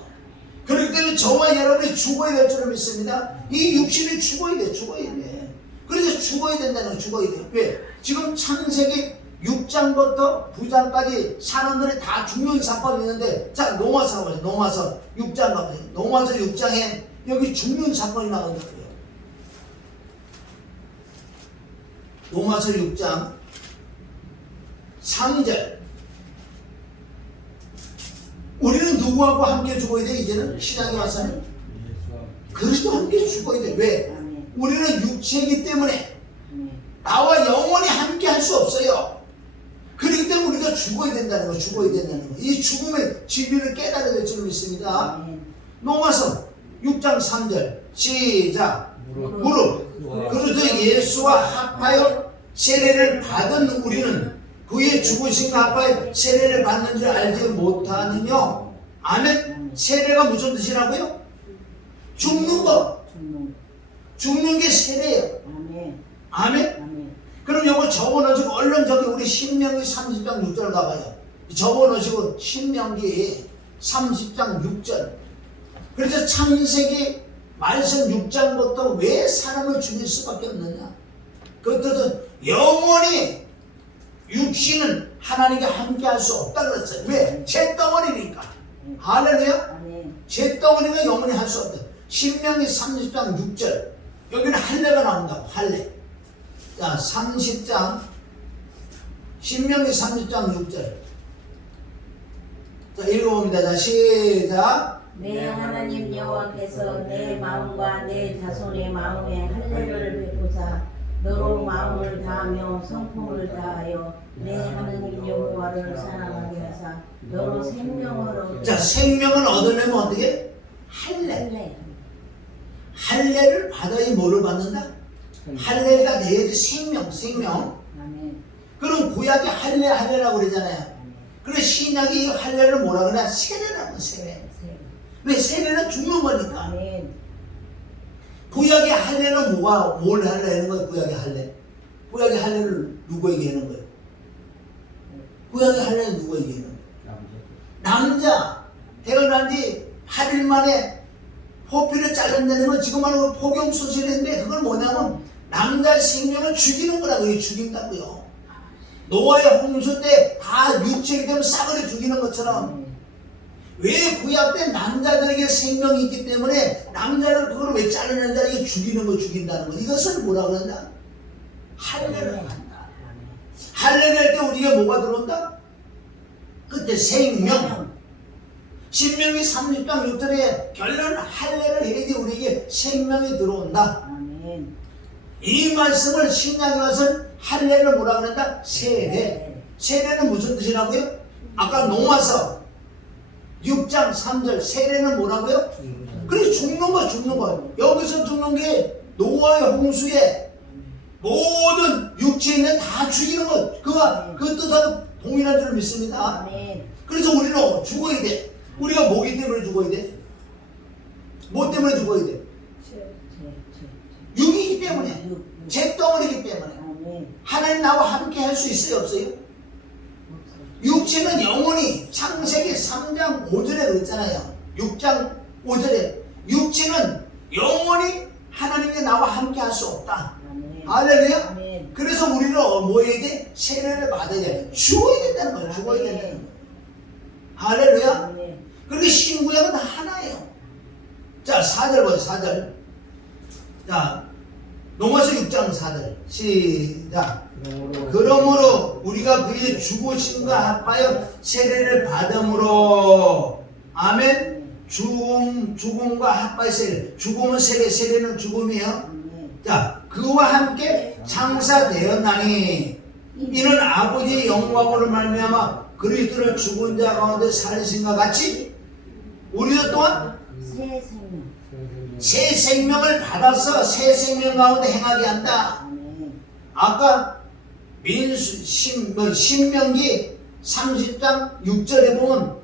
그렇기 때문에 저와 여러분이 죽어야 될 줄 믿습니다. 이 육신이 죽어야 돼. 그래서 죽어야 된다는 거예요. 죽어야 돼요. 왜? 지금 창세기 6장부터 9장까지 사람들이 다 죽는 사건이 있는데, 자 노마서 가보세요. 노마서 6장 가보세요. 노마서 6장에 여기 죽는 사건이 나온다고요. 노마서 6장 3절. 우리는 누구하고 함께 죽어야 돼? 이제는 신앙에 와서는 그리스도 함께 죽어야 돼. 왜? 우리는 육체이기 때문에 나와 영원히 함께 할 수 없어요. 그렇기 때문에 우리가 죽어야 된다는 거, 죽어야 된다는 거. 이 죽음의 진리를 깨달아야 될 줄 믿습니다. 로마서 6장 3절 시작. 무릇 그리스도 예수와 합하여 세례를 받은 우리는 그의 죽으심과 합하여 세례를 받는 줄 알지 못하느냐. 아멘. 세례가 무슨 뜻이라고요? 죽는 거. 죽는 게 세례예요. 아멘. 그럼 이거 접어넣으시고 얼른 저기 우리 신명기 30장 6절 가봐요. 접어넣으시고 신명기 30장 6절. 그래서 창세기 말씀 6장부터 왜 사람을 죽일 수밖에 없느냐. 그 뜻은 영원히 육신은 하나님께 함께 할 수 없다 그랬어요. 왜? 잿덩어리니까. 할렐루야. 잿덩어리가 영원히 할 수 없다. 신명기 30장 6절. 여기는 할례가 나온다고. 할례. 자 30장 신명기 30장 6절. 자 읽어봅니다. 자 시작. 내 하나님 여호와께서 내 마음과 내 자손의 마음에 할례를 베푸사 너로 마음을 다하며 성품을 다하여 내 하나님 여호와를 사랑하게 하사 너로 생명을 얻으라. 자 생명을 얻으려면 어떻게? 할례. 할례를 받아야 뭐를 받는다? 할례가 돼야지 생명. 그럼 구약이 할례라고 그러잖아요. 그래 신약이 이 할례를 뭐라 그래? 세례라고. 세례. 왜? 세례는 죽는 거니까. 구약의 할례는 뭘 하려는 거예요? 구약의 할례. 구약의 할례를 누구에게 하는 거예요? 구약의 할례는 누구에게 하는 거예요? 남자. 태어난 지 8일 만에 포피를 잘른다는 건 지금 말하는 포경수술인데 그건 뭐냐면 남자 생명을 죽이는 거라고요. 죽인다고요. 노아의 홍수 때 다 육체이기 때문에 싸그리 죽이는 것처럼 왜 구약 때 남자들에게 생명이 있기 때문에 남자를 그걸 왜 자르는다? 이게 죽이는 거 죽인다는 거. 이것을 뭐라 그런다? 할례를 한다. 할례를 할 때 우리가 뭐가 들어온다? 그때 생명. 신명기 30장 6절에 결론 할례를 해야지 우리에게 생명이 들어온다. 아멘. 이 말씀을 신약에 와서 할례를 뭐라 그런다? 세례. 세례는 무슨 뜻이라고요? 아까 농화서 6장 3절 세례는 뭐라고요? 그래 죽는 거. 여기서 죽는 게 노아의 홍수에 모든 육체에 있는 다 죽이는 것. 그와 그 뜻하고 동일한 줄 믿습니다. 아멘. 그래서 우리는 죽어야 돼. 우리가 뭐기 때문에 죽어야 돼? 뭐 때문에 죽어야 돼? 육이기 때문에. 잿덩어리기 때문에. 아멘. 하나님 나와 함께 할 수 있어요? 없어요? 육체는 영원히 창세기 3장 5절에 그랬잖아요. 6장 5절에 육체는 영원히 하나님과 나와 함께 할 수 없다. 할렐루야. 아멘. 그래서 우리는 뭐 해야 돼? 세례를 받아야 돼. 죽어야 된다는 거예요. 죽어야 된다는 거예요. 할렐루야. 아멘. 그렇게 신구약은 다 하나예요. 자 4절 보세요. 4절. 자 로마서 6장 4절 시작. 그러므로 우리가 그의 죽으심과 합하여 세례를 받음으로 아멘. 죽음과 합하여 세례. 죽음은 세례, 세례는 죽음이에요. 아멘. 자 그와 함께 창사되었나니 이는 아버지의 영광으로 말미암아 그리스도를 죽은 자 가운데 살리신과 같이 우리도 또한 새 생명. 새 생명을 받아서 새 생명 가운데 행하게 한다. 아멘. 아까 신명기 30장 6절에 보면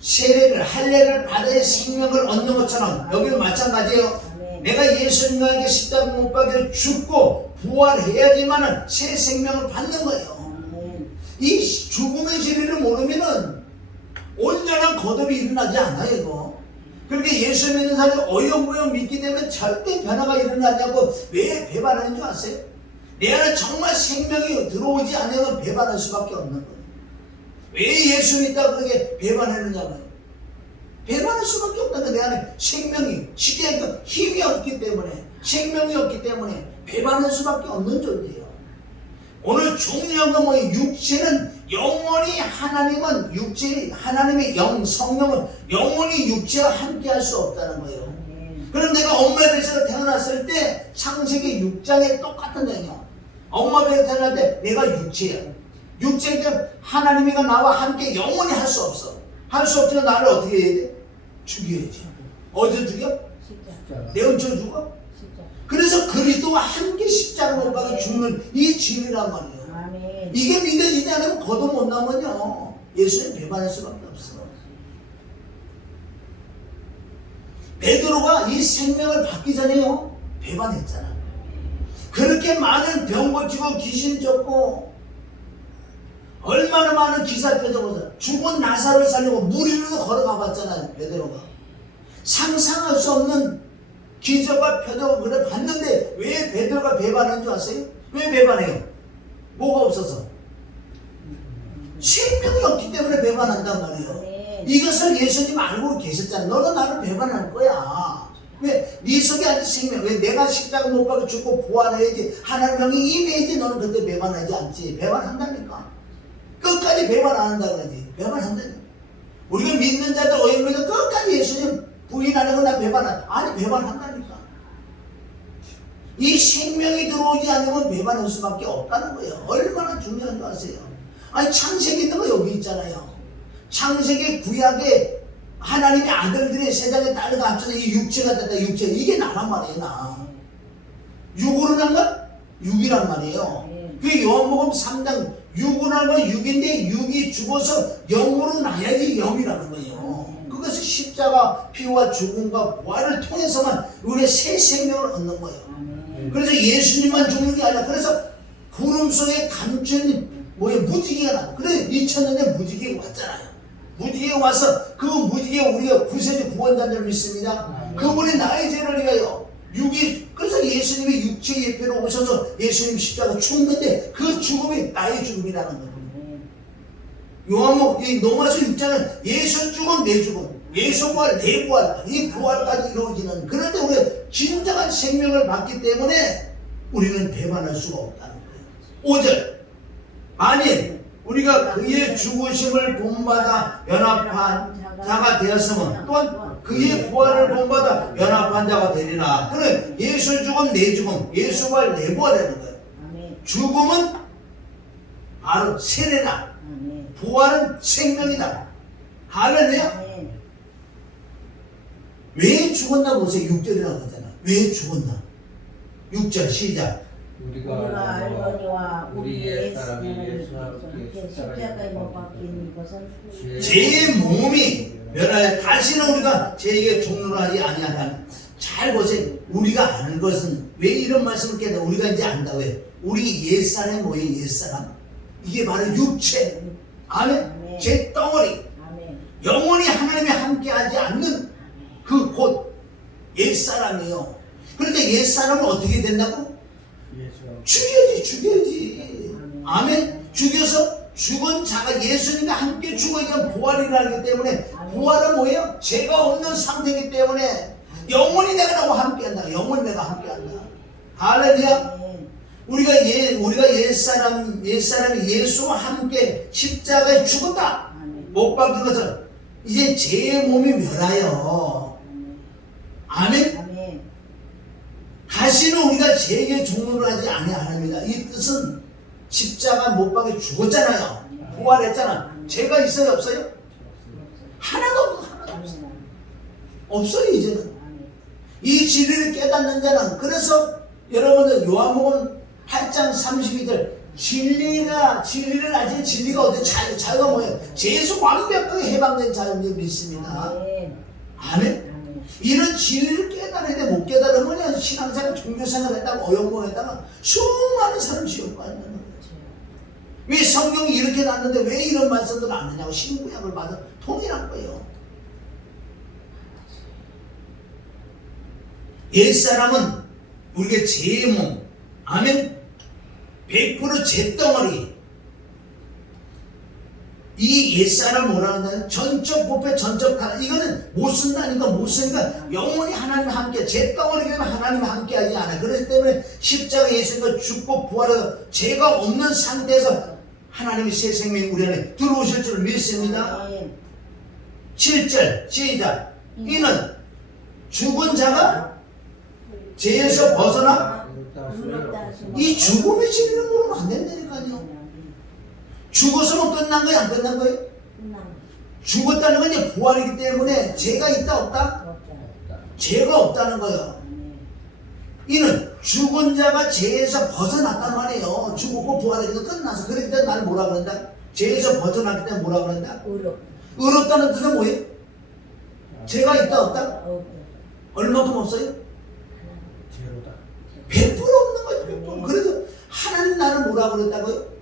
세례를 할례를 받아야 생명을 얻는 것처럼 여기도 마찬가지예요. 아멘. 내가 예수님과 함께 십자가 못 박혀 죽고 부활해야지만은 새 생명을 받는 거예요. 아멘. 이 죽음의 진리를 모르면은 온전한 거듭이 일어나지 않아요. 이거. 그렇게 예수 믿는 사람이 어영부영 믿기 때문에 절대 변화가 일어나냐고 왜 배반하는 줄 아세요? 내 안에 정말 생명이 들어오지 않으면 배반할 수밖에 없는 거예요. 왜 예수 믿다고 그렇게 배반하느냐고요. 배반할 수밖에 없다는 내 안에 생명이 시대에 그 힘이 없기 때문에 생명이 없기 때문에 배반할 수밖에 없는 존재예요. 오늘 중요한 건 뭐예요? 육체는 영원히 하나님은 육체 하나님의 영 성령은 영원히 육체와 함께 할 수 없다는 거예요. 그럼 내가 엄마의 뱃에서 태어났을 때 창세기 6장에 똑같은 내용이야. 엄마 뱃에 태어날 때 내가 육체야. 육체니까 하나님이가 나와 함께 영원히 할 수 없어. 할 수 없으면 나를 어떻게 해야 돼? 죽여야지. 어디서 죽여? 십자가. 내 얹혀 죽어? 십자가. 그래서 그리스도와 함께 십자가 못 박아 죽는 이 진리란 말이에요. 아멘. 이게 믿어지지 않으면 거듭 못 나면요 예수님 배반할 수밖에 없어. 베드로가 이 생명을 받기 전에요 배반했잖아. 그렇게 많은 병 고치고 귀신 쫓고 얼마나 많은 기사 펴져보자. 죽은 나사로를 살리고 물 위로 걸어가 봤잖아요 베드로가. 상상할 수 없는 기적과 표적을 그래 봤는데 왜 베드로가 배반한 줄 아세요? 왜 배반해요? 뭐가 없어서? 생명이 없기 때문에 배반한단 말이에요. 네. 이것을 예수님 알고 계셨잖아. 너는 나를 배반할 거야. 왜? 네 속에 아직 생명. 왜? 내가 십자가 못 박아 죽고 부활해야지. 하나님 영이 임해야지. 너는 그때 배반하지 않지. 배반한다니까. 끝까지 배반 안 한다고 그러지. 배반한다니까. 우리가 믿는 자들 어영부에서 끝까지 예수님 부인하려고 나 배반한. 아니 배반한다니까. 이 생명이 들어오지 않으면 배반할 수밖에 없다는 거예요. 얼마나 중요한 줄 아세요? 아니 창세기 있는 거 여기 있잖아요. 창세기 구약에 하나님의 아들들이 세상에 딸과 합쳐서 이 육체가 됐다. 육체 이게 나란 말이에요. 나 육으로 난 건 육이란 말이에요. 그 요한복음 3장 6은 하면 6인데 6이 죽어서 0으로 나야지 0이라는 거예요. 그것은 십자가 피와 죽음과 부활을 통해서만 우리의 새 생명을 얻는 거예요. 그래서 예수님만 죽는 게 아니라 그래서 구름 속에 감춘 무지개가 나고 그래 2000년에 무지개가 왔잖아요. 무지개가 와서 그 무지개 우리가 구세주 구원자를 믿습니다. 그분이 나의 죄를 위하여 그래서 예수님이 육체의 예표로 오셔서 예수님 십자가 죽는데 그 죽음이 나의 죽음이라는 거예요. 요한복음 로마서 6장은 예수 죽음 내 죽음 예수 부활 내 부활 이 부활까지 이루어지는 그런데 우리가 진정한 생명을 받기 때문에 우리는 배반할 수가 없다는 거예요. 5절 만일 우리가 그의 죽으심을 본받아 연합한 자가 되었으면 또한 그의 부활을 본받아 연합한 자가 되리라. 그래 예수 죽음 내 죽음 예수 부활 내 부활이라는 거예요. 죽음은 바로 세례다. 부활은 생명이다. 할렐루야. 왜 죽었나 보세요. 6절이라고 하잖아. 왜 죽었나? 6절 시작. 우리가 알거니와 우리 옛사람이 예수와 함께 십자가에 못 박힌 것은 제 몸이 멸하여 다시는 우리가 제에게 종로를 하지 아니하라. 잘 보세요. 우리가 아는 것은 왜 이런 말씀을 깨나 우리가 이제 안다. 왜? 우리 옛사람이 뭐예요? 옛사람? 이게 바로 육체. 아멘. 제 덩어리. 영원히 하나님이 함께하지 않는 그 곳 옛사람이에요. 그런데 옛사람은 어떻게 된다고? 죽여야지. 아멘. 죽여서 죽은 자가 예수님과 함께 죽어야 부활이라기 때문에 부활은 뭐예요? 죄가 없는 상태이기 때문에 영원히 내가 나와 함께한다. 영원히 내가 함께한다. 할렐루야. 우리가 옛사람이 예수와 함께 십자가에 죽었다. 못 박힌 것은 이제 제 몸이 멸하여. 아멘. 다시는 우리가 죄의 종로를 하지 아니하랍니다. 이 뜻은 십자가 못 박혀 죽었잖아요. 부활했잖아. 죄가 있어요 없어요? 하나도 없어. 없어요 이제는. 이 진리를 깨닫는 자는 그래서 여러분들 요한복음 8장 32절 진리를 아직 진리가 어디 자유가 뭐예요? 죄에서 완벽하게 해방된 자를 믿습니다. 아멘. 이런 진리를 깨달아야 돼. 못 깨달으면 신앙생활 종교생활 했다가 어영공했다가 수많은 사람 지옥 가는 거예요. 왜 성경이 이렇게 났는데 왜 이런 말씀들 안 하냐고 신구약을 받아 통일한 거예요. 옛사람은 우리가 제 몸, 아멘, 100% 제 덩어리. 이 옛사람 뭐라 한다면 전적 부패 전적 타락. 이거는 못 쓴다니까 못 쓰니까 영원히 하나님 함께 제 덩어리면 하나님 함께 하지 않아요. 그렇기 때문에 십자가 예수님과 죽고 부활해서 죄가 없는 상태에서 하나님의 새 생명이 우리 안에 들어오실 줄 믿습니다. 7절 시작. 이는 죽은 자가 죄에서 벗어나 이 죽음의 진리를 모르면 안 된다니까요. 죽었으면 끝난 거야 안 끝난 거예요? 죽었다는 건 이제 부활이기 때문에 죄가 있다 없다? 죄가 없다는 거예요. 이는 죽은 자가 죄에서 벗어났단 말이에요. 죽었고 부활해서 끝나서. 그렇기 때문에 나는 뭐라 그런다? 죄에서 벗어났기 때문에 뭐라 그런다? 의롭다는 뜻은 뭐예요? 죄가 있다 없다? 얼마큼 없어요? 100% 없는 거죠. 100%. 그래서 하나님 나를 뭐라 그랬다고요?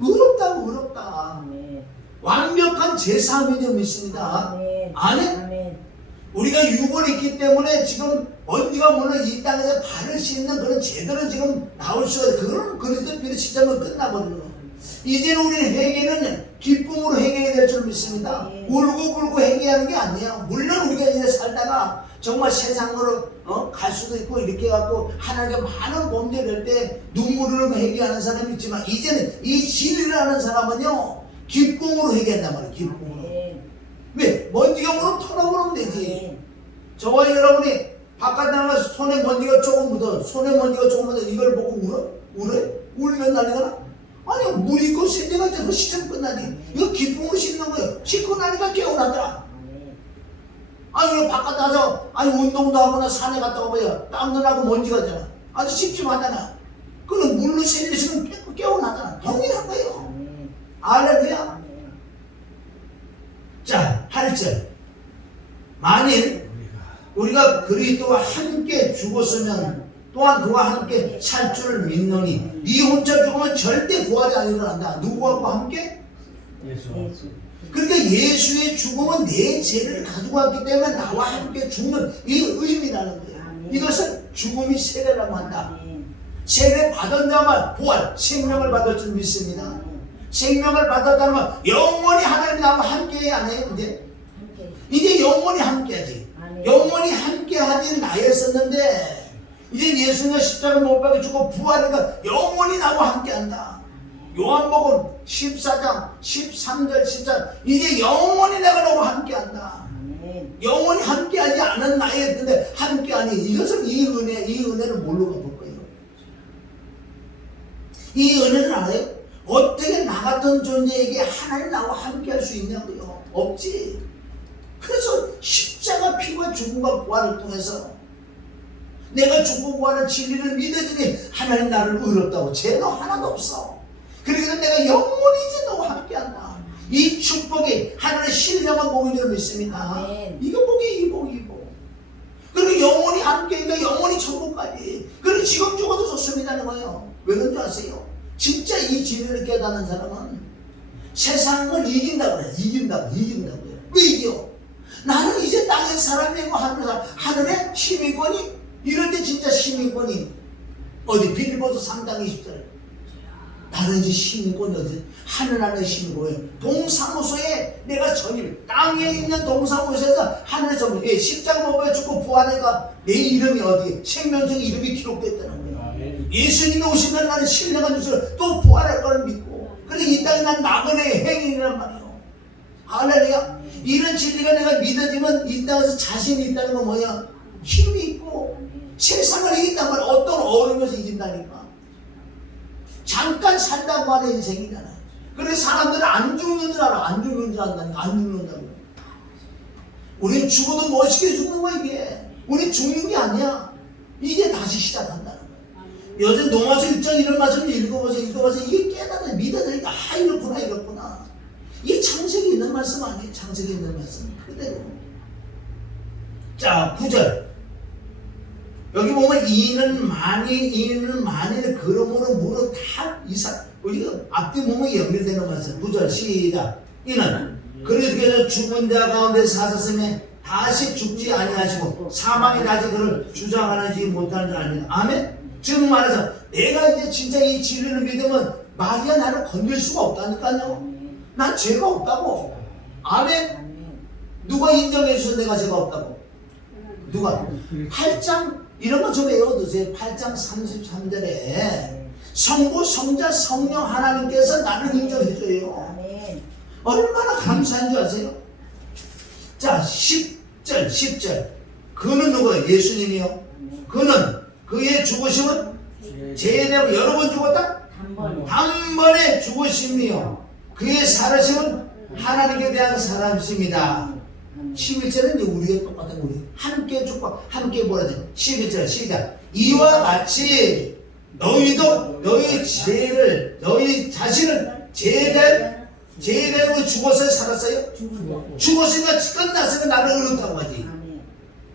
의롭다. 완벽한 제사함이죠 믿습니다. 아멘. 우리가 육을 있기 때문에 지금 먼지가 물론 이 땅에서 발을 씻는 그런 제대로 지금 나올 수가 있어요. 그거는 그리스도 피로 씻으면 끝나버리는 거예요. 이제는 우리 회개는 기쁨으로 회개해야 될 줄 믿습니다. 울고 불고 회개하는 게 아니에요. 물론 우리가 이제 살다가 정말 세상으로 갈 수도 있고 이렇게 해갖고 하나님께 많은 범죄를 할 때 눈물을 회개하는 사람이 있지만 이제는 이 진리를 하는 사람은요 기쁨으로 회개한단 말이에요. 기쁨으로. 왜? 먼지가 물으면 털어버리면 되지. 저와 여러분이 바깥 나가서 손에 먼지가 조금 묻어 이걸 보고 울어요? 울면 난리가 나? 아니 물이 있고 세제가 되고 씻으면 끝나지. 이거 기쁨으로 씻는 거예요. 씻고 나니까 개운하더라. 아니 바깥 나가서 운동도 하거나 산에 갔다 오면 땀도 나고 먼지가 잖아. 아주 찝찝하잖아. 그럼 물로 세제시면 깨어나잖아. 동일한 거예요. 할렐루야. 자, 8절. 만일 우리가 그리스도와 함께 죽었으면 또한 그와 함께 살 줄을 믿노니 네 혼자 죽으면 절대 구하지 아니하리라. 누구와 함께? 예수. 그러니까 예수의 죽음은 내 죄를 가지고 왔기 때문에 나와 함께 죽는 이 의미라는 거예요. 이것은 죽음이 세례라고 한다. 세례 받은 자만 부활, 생명을 받을 줄 믿습니다. 생명을 받았다는 건 영원히 하나님 나와 함께 안 해요. 이제 영원히 함께하지. 영원히 함께하진 나였었는데 이제 예수님의 십자가 못 박혀 죽고 부활하니까 영원히 나와 함께한다. 요한복음 14장 13절 14절 이제 영원히 내가 너와 함께한다. 영원히 함께하지 않은 나였는데 함께하니 이것은 이 은혜를 뭘로 갚을 거예요? 이 은혜는 알아요? 어떻게 나 같은 존재에게 하나님 나와 함께할 수 있냐고요? 없지. 그래서 십자가 피와 죽음과 부활을 통해서 내가 죽고 부활한 진리를 믿어주니 하나님 나를 의롭다고 죄도 하나도 없어. 그래서 내가 영원히 이제 너와 함께한다. 이 축복이 하나님의 신령한 복인 줄 믿습니다. 이거 복이 이 복이 이 복. 그리고 영원히 함께니까 영원히 천국까지. 그리고 지금 죽어도 좋습니다는 거예요. 왜 그런 줄 아세요? 진짜 이 진리를 깨닫는 사람은 세상을 이긴다고 그래. 이긴다고요. 왜 이겨? 나는 이제 땅의 사람이고 하늘의 시민권이 이럴 때 진짜 시민권이 어디 빌보드 3장 20절 나는 이제 시민권이 어디 하늘 안에 시민권이 동사무소에 내가 전입 땅에 있는 동사무소에서 하늘에 전입 십자가 못 박혀 죽고 부활하니까 내 이름이 어디 생명성 이름이 기록됐다는 거예요. 예수님이 오시면 나는 신령한 주소를 또 부활할 거를 믿고 그래서 이 땅에 난 나그네의 행인이란 말이에요. 할렐루야. 이런 진리가 내가 믿어지면 이 땅에서 자신이 있다는 건 뭐야? 힘이 있고 세상을 이긴단 말이야. 어떤 어려움에서 이긴다니까. 잠깐 산다고 하는 인생이잖아요. 그래서 사람들은 안 죽는 줄 알아. 안 죽는 줄 안다니까. 안 죽는다고. 우린 죽어도 멋있게 죽는 거야 이게. 우린 죽는 게 아니야. 이제 다시 시작한다는 거야. 요즘 노마서 6장 이런 말씀을 읽어봐서 이게 깨닫는 믿어지니까 이렇구나. 이게 창세기 있는 말씀 아니에요? 창세기 있는 말씀 그대로. 자 9절 여기 보면 이는 만일 그러므로 무릇 다 이삭 우리가 앞뒤 보면 연결되는 말씀. 9절 시작. 이는 그리스도께서 죽은 자 가운데 사셨으며 다시 죽지 아니하시고 사망이 다시 그를 주장하지 못하는 줄 아닙니다. 아멘. 즉 말해서 내가 이제 진짜 이 진리를 믿으면 마귀가 나를 건들 수가 없다니까요. 난 죄가 없다고. 아멘. 누가 인정해 주셔서 내가 죄가 없다고? 누가? 8장 이런 거 좀 외워두세요. 8장 33절에 성부 성자 성령 하나님께서 나를 인정해 줘요. 얼마나 감사한 줄 아세요? 자 10절 그는 누구예요? 예수님이요. 그는 그의 죽으심은 죄에 대한 여러 번 죽었다? 단번에 죽으심이요 그의 살으심은 하나님께 대한 사랑심이다. 11절은 이제 우리가 똑같은 우리 함께 죽고 함께 뭐라지? 11절 시작. 이와 같이 너희도 너희 자신을 죄에 대하여 죽어서 살았어요? 죽었으니까 끝났으니까 나를 의롭다고 하지.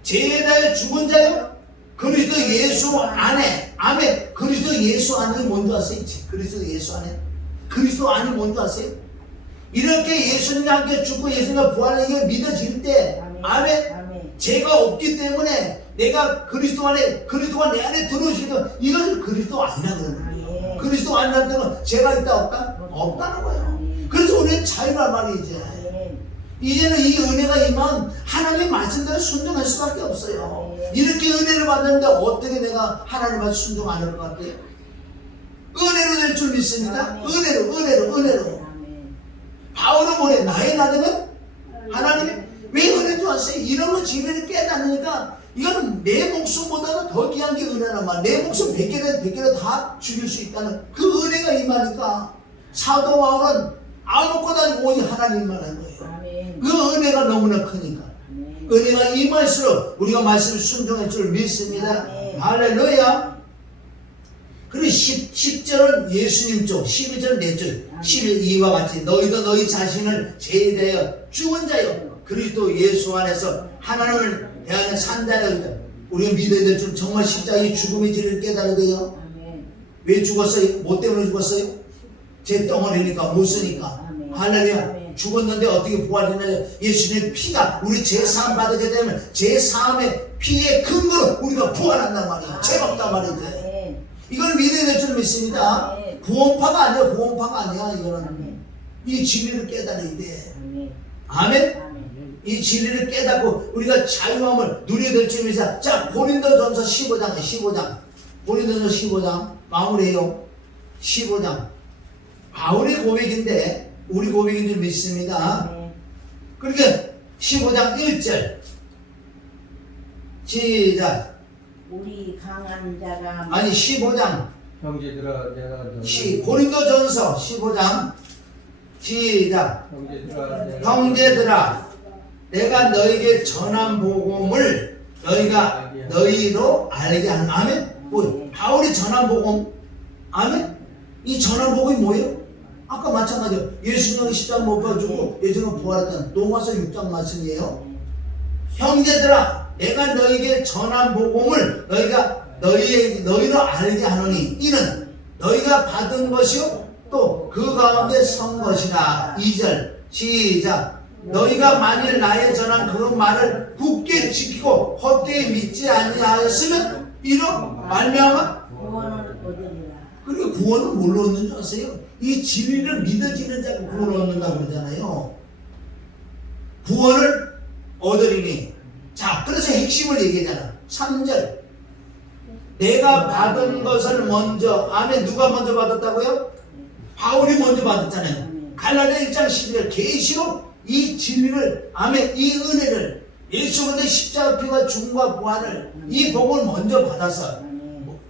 죄에 대하여 죽은 자요? 그리스도 예수 안에. 아멘. 그리스도 예수 안에 뭔지 아세요? 그리스도 예수 안에. 그리스도 안이 뭔지 아세요? 이렇게 예수님과 함께 죽고 예수님과 부활하는 게 믿어질 때 아멘. 죄가 없기 때문에 내가 그리스도 안에 그리스도가 내 안에 들어오시면 이것을 그리스도 아니라 그러는 거예요. 그리스도 아니라는 건 죄가 있다 없다? 없다는 거예요. 그래서 우리는 자유란 말이지. 이제는 이 은혜가 임하면 하나님의 말씀대로 순종할 수밖에 없어요. 이렇게 은혜를 받는데 어떻게 내가 하나님한테 순종 안 할 것 같아요? 은혜로 될 줄 믿습니다. 은혜로. 바울은 뭐래? 나의 나대는 하나님이 왜 은혜인 줄 아세요? 이런 거 진리를 깨닫으니까 이거는 내 목숨보다는 더 귀한 게 은혜란 말이야. 내 목숨 100개를 다 죽일 수 있다는 그 은혜가 임하니까 사도 바울은 아무것도 아니고 오직 하나님만 한 거예요. 그 은혜가 너무나 크니까 은혜가 임할수록 우리가 말씀을 순종할 줄 믿습니다. 할렐루야. 그리고 10절은 예수님 쪽, 12절은 내 쪽, 12와 같이 너희도 너희 자신을 죄에 대하여 죽은 자요 그리스도 예수 안에서 하나님을 대하여 산 자요. 우리가 믿어야 될 줄 정말 십자가의 죽음의 진리를 깨달아야 돼요. 왜 죽었어요? 뭐 때문에 죽었어요? 제 덩어리니까 못 쓰니까. 할렐루야. 죽었는데 어떻게 부활했냐? 예수님의 피가 우리 죄 사함 받게 되면 죄 사함의 피의 근거로 우리가 부활한단 말이에요. 죄가 없단 말이에요. 이걸 믿어야 될 줄 믿습니다. 구원파가 아니야. 구원파가 아니야. 이거는 이 진리를 깨달아야 돼. 아멘. 이 진리를 깨닫고 우리가 자유함을 누려야 될 줄 믿습니다. 자, 고린도전서 15장. 고린도전서 15장 마무리해요. 15장. 바울의 고백인데 우리 고백인 줄 믿습니다. 그러니까 15장 1절 시작. 우리 강한 자가 아니 15장 형제들아 내가 고린도전서 15장 시작. 형제들아 내가 너에게 전한 복음을 너희가 너희로 알게 하는. 아멘. 뭐 바울이 전한 복음. 아멘. 이 전한 복음이 뭐예요? 아까 마찬가지로 예수님이 십자가 못 박아주고 예수님은 부활했던 로마서 6장 말씀이에요. 형제들아 내가 너에게 전한 복음을 너희가 너희로 알게 하노니 이는 너희가 받은 것이요 또 그 가운데 선 것이라. 2절 시작. 너희가 만일 나의 전한 그 말을 굳게 지키고 헛되이 믿지 아니하였으면 이로 말미암아 구원을 얻으리라. 그리고 구원은 뭘로 얻는 줄 아세요? 이 진리를 믿어지는 자가 구원을 얻는다고 그러잖아요. 구원을 얻으리니. 자, 그래서 핵심을 얘기하잖아. 3절 내가 받은 것을 먼저. 아멘. 누가 먼저 받았다고요? 바울이 먼저 받았잖아요. 갈라디아 1장 11절 계시록 이 진리를, 아멘, 이 은혜를 예수 그리스도의 십자가 피와 죽음과 부활을 이 복을 먼저 받아서,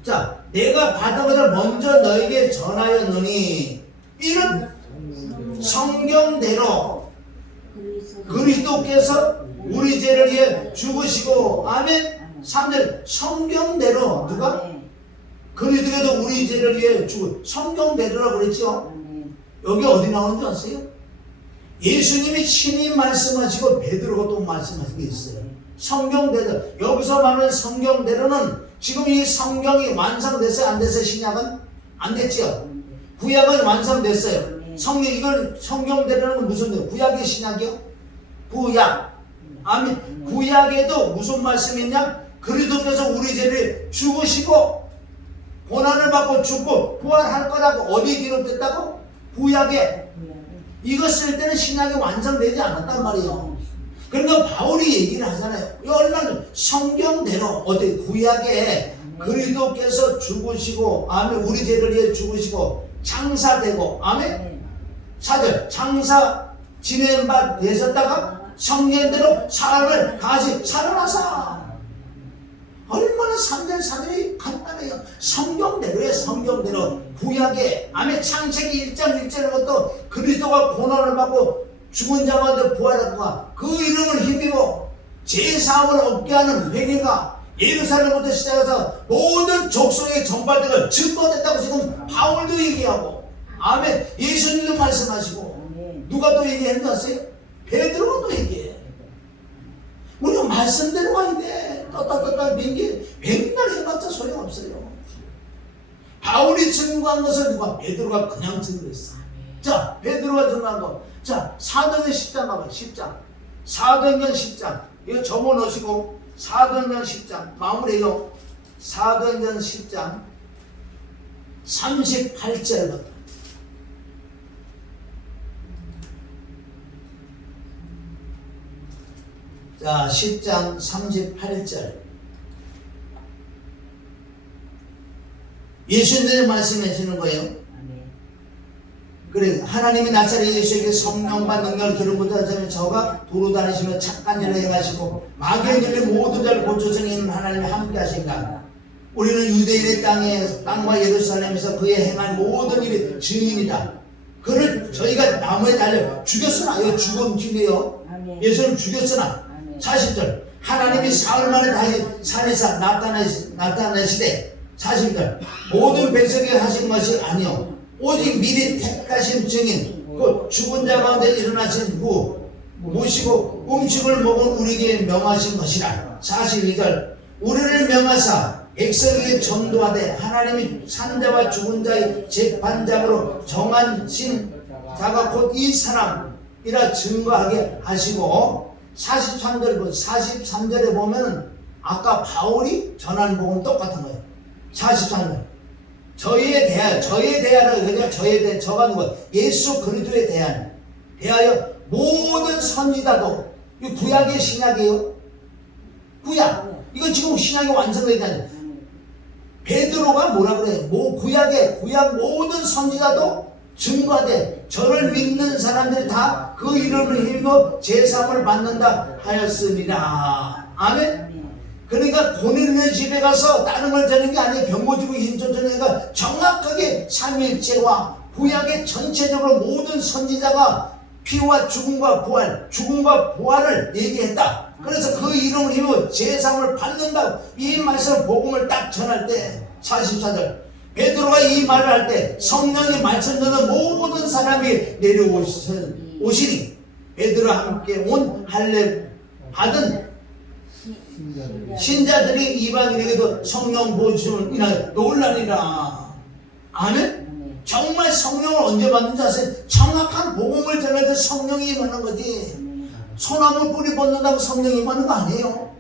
자, 내가 받은 것을 먼저 너에게 전하였느니 이는 성경대로 그리스도께서 우리 죄를 위해 죽으시고. 아멘. 3절 성경대로. 누가? 그리스도께서 우리 죄를 위해 죽으. 성경대로라고 그랬죠. 여기 어디 나오는 줄 아세요? 예수님이 친히 말씀하시고 베드로가 또 말씀하신 게 있어요. 성경대로. 여기서 말하는 성경대로는 지금 이 성경이 완성됐어요? 안 됐어요? 신약은? 안 됐죠? 구약은 완성됐어요. 이걸 성경대로는 무슨 구약이 신약이요? 구약. 아멘. 구약에도 무슨 말씀이 있냐? 그리스도께서 우리 죄를 죽으시고 고난을 받고 죽고 부활할 거라고. 어디 기록됐다고? 구약에. 이거 쓸 때는 신약이 완성되지 않았단 말이에요. 그러니까 바울이 얘기를 하잖아요. 얼마나 성경대로 어때? 구약에 그리스도께서 죽으시고, 아멘, 우리 죄를 위해 죽으시고 장사되고, 아멘. 4절 장사 지낸 바 되셨다가 성경대로 사람을 다시 살아나사. 얼마나 3절 4절이 간단해요. 성경대로에 성경대로. 구약에, 아멘, 창세기 1장 1절부터 그리스도가 고난을 받고 죽은 자 가운데 부활했고 그 이름을 힘입어 제사함을 얻게 하는 회개가 예루살렘부터 시작해서 모든 족속에 전파되고 증거됐다고 지금 바울도 얘기하고, 아멘, 예수님도 말씀하시고. 누가 또 얘기했는지 아세요? 베드로가 또 얘기해. 우리가 말씀대로 가야 돼. 떴다 빙기 맨날 해봤자 소용없어요. 바울이 증거한 것을 누가? 베드로가 그냥 증거했어. 자, 베드로가 증거한 거. 자, 사도행전 10장 가봐. 10장. 사도행전 10장. 이거 적어 놓으시고 사도행전 10장 마무리해요. 사도행전 10장 38절부터. 자, 10장 38절. 예수님이 말씀하시는 거예요. 그래, 하나님이 나사렛 예수에게 성령과 능력을 기름 부으시며 저가 도로 다니시며 착한 일을 행하시고 마귀의 들린 모든 자를 고쳐주시는 이는 하나님이 함께 하신가. 우리는 유대인의 땅과 예루살렘에서 그의 행한 모든 일의 증인이다. 그를 저희가 나무에 달려 죽였으나, 이거 죽음 중이에요. 예수를 죽였으나. 40절 하나님이 사흘 만에 다시 살리사 나타내시되 40절 모든 백성에게 하신 것이 아니요 오직 미리 택하신 증인 곧 죽은 자 가운데 일어나신 후 모시고 음식을 먹은 우리에게 명하신 것이라. 42절 우리를 명하사 백성에게 전도하되 하나님이 산자와 죽은 자의 재판장으로 정하신 자가 곧 이 사람이라 증거하게 하시고 43절에 보면 아까 바울이 전한 복음 똑같은 거예요. 43절 저희에 대하여 그냥 저에 대해 저가 누구 예수 그리스도에 대하여 모든 선지자도 이 구약의 신약이에요. 구약 이거 지금 신약이 완성되지 않아요. 베드로가 뭐라 그래요? 구약 모든 선지자도 증거하되 저를 믿는 사람들이 다 그 이름을 힘입어 제사함을 받는다 하였으리라. 아멘. 그러니까 고넬료의 집에 가서 다른 걸 전하는 게 아니에요. 병고지고 인천 전하니까 정확하게 삼일체와 구약의 전체적으로 모든 선지자가 피와 죽음과 부활을 얘기했다. 그래서 그 이름을 힘입어 제사함을 받는다. 이 말씀 복음을 딱 전할 때 44절 베드로가 이 말을 할 때 성령이 말씀 듣는 모든 사람이 내려오시니 베드로와 함께 온 할례 받은 신자들이 이방인에게도 성령 보증을 인하여 놀라리라. 아멘. 정말 성령을 언제 받는지 아세요? 정확한 복음을 전할 때 성령이 임하는 거지. 소나무 뿌리 벗는다고 성령이 임하는 거 아니에요.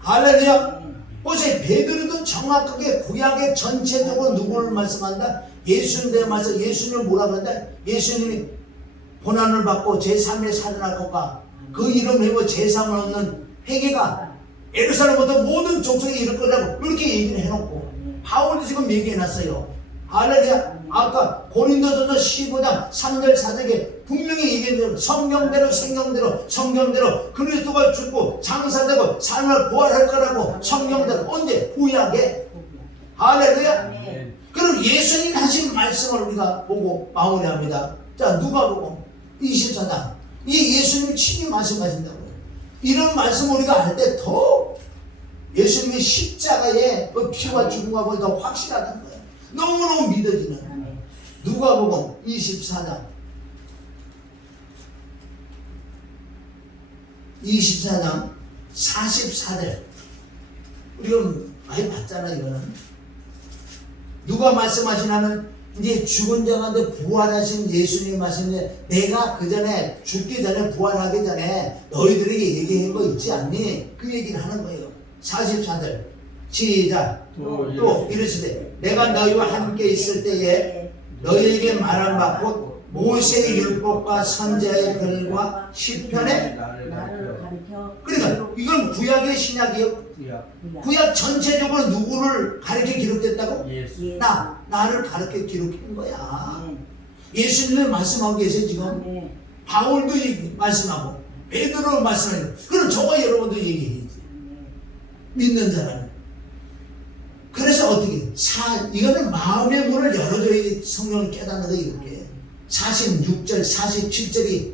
할렐루야. 보세요. 베드로도 정확하게 구약의 전체적으로 누구를 말씀한다? 예수님 대해 말씀. 예수님을 뭐라 그런다? 예수님이 고난을 받고 제3의 살아날 것과 그 이름을 입어 제3을 얻는 회개가 예루살렘부터 모든 족속에 이를 거라고 이렇게 얘기를 해놓고 바울도 지금 얘기해놨어요. 할렐루야. 아까 고린도전서 15장 3절 4절에 분명히 얘기해요. 성경대로 그리스도가 죽고 장사되고 삶을 부활할 거라고 성경대로. 언제? 구약에. 할렐루야. 그럼 예수님 하신 말씀을 우리가 보고 마무리합니다. 자, 누가복음 24장 이 예수님이 친히 말씀하신다고요. 이런 말씀 우리가 할 때 더 예수님의 십자가의 그 피와 죽음과 더 확실하다는 거예요. 너무너무 믿어지는. 누가복음 24장 44절 우리가 많이 봤잖아. 이거는 누가 말씀하시냐면 이제 죽은 자 가운데 부활하신 예수님이 말씀인데 내가 그 전에 죽기 전에 부활하기 전에 너희들에게 얘기한 거 있지 않니? 그 얘기를 하는 거예요. 44절 시작. 또 이르시되 내가 너희와 함께 있을 때에 너희에게 말한 바 곧 모세의 율법과 선지자의 글과 시편에 그러니까 이건 구약의 신약이요. 구약 전체적으로 누구를 가르쳐 기록됐다고? 나를 가르쳐 기록한 거야. 예수님을 말씀하고 계세요 지금. 바울도 말씀하고 베드로 말씀하고. 그럼 저와 여러분도 얘기해야지. 믿는 사람. 그래서 어떻게? 이거는 마음의 문을 열어줘야지 성령을 깨닫는 거. 이렇게 46절 47절이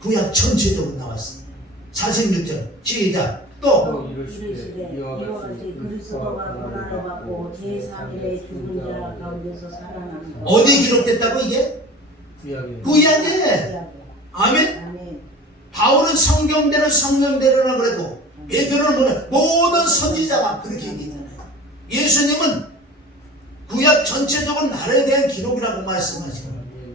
구약 전체적으로 나왔습니다. 46절 시작. 또 이르시되 이와 같이 그리스도가 고난을 받고 제3일에 죽은 자 가운데서 살아나는 것. 어디 기록됐다고 이게? 구약에. 아멘. 바울은 성경대로라 그랬고 베드로는 모든 선지자가 그렇게 얘기했잖아요. 예수님은 구약 전체적으로 나라에 대한 기록이라고 말씀하시는 거예요.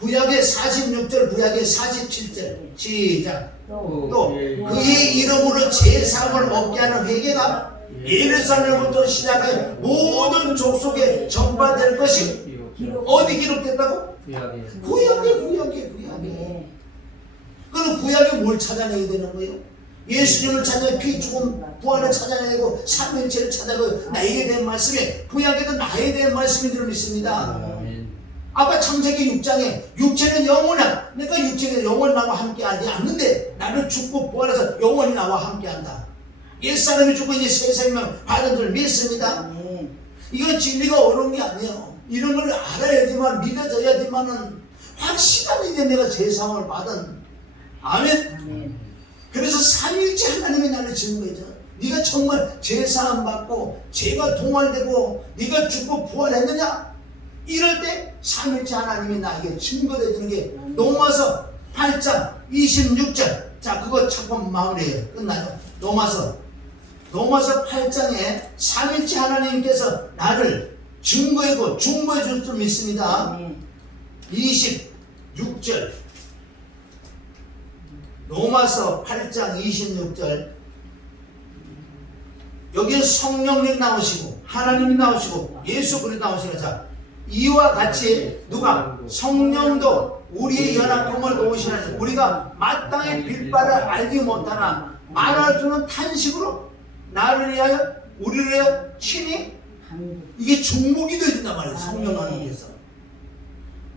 구약의 46절 구약의 47절 시작. 또 그의 이름으로 제사함을 얻게 하는 회개가 예루살렘부터 시작해 모든 족속에 전파될 것이 어디 기록됐다고? 구약에. 그럼 구약에 뭘 찾아내야 되는 거예요? 예수님을 찾아내고 피 죽음 부활을 찾아내고 삼일체를 찾아내고 나에게 대한 말씀에 구약에도 나에 대한 말씀이 들어있습니다. 아까 창세기 6장에 육체는 영원한 내가 육체는 영원히 나와 함께하지 않는데 나를 죽고 부활해서 영원히 나와 함께한다. 옛사람이 죽고 이제 새 생명 받은 줄 믿습니다. 이건 진리가 어려운 게 아니에요. 이런 걸 알아야지만 믿어져야지만은 확실하게 이제 내가 제사함을 받은. 아멘. 그래서 삼일째 하나님이 나를 지은 거죠. 네가 정말 제사함 받고 죄가 동활되고 네가 죽고 부활했느냐? 이럴 때 삼일째 하나님이 나에게 증거해 주는 게 로마서 8장 26절. 자, 그거 찾고 마무리해요. 끝나요. 로마서 8장에 삼일째 하나님께서 나를 증거하고 중보해 줄 줄 믿습니다. 26절. 로마서 8장 26절. 여기에 성령님 나오시고 하나님이 나오시고 예수 그리스도 나오시는 자, 이와 같이 누가 성령도 우리의 연약함을 도우시는 우리가 마땅히 빌바를 알지 못하나 말할 수는 탄식으로 나를 위하여 우리를 위하여 친히 이게 중보기도 해준단 말이에요. 성령 하나님께서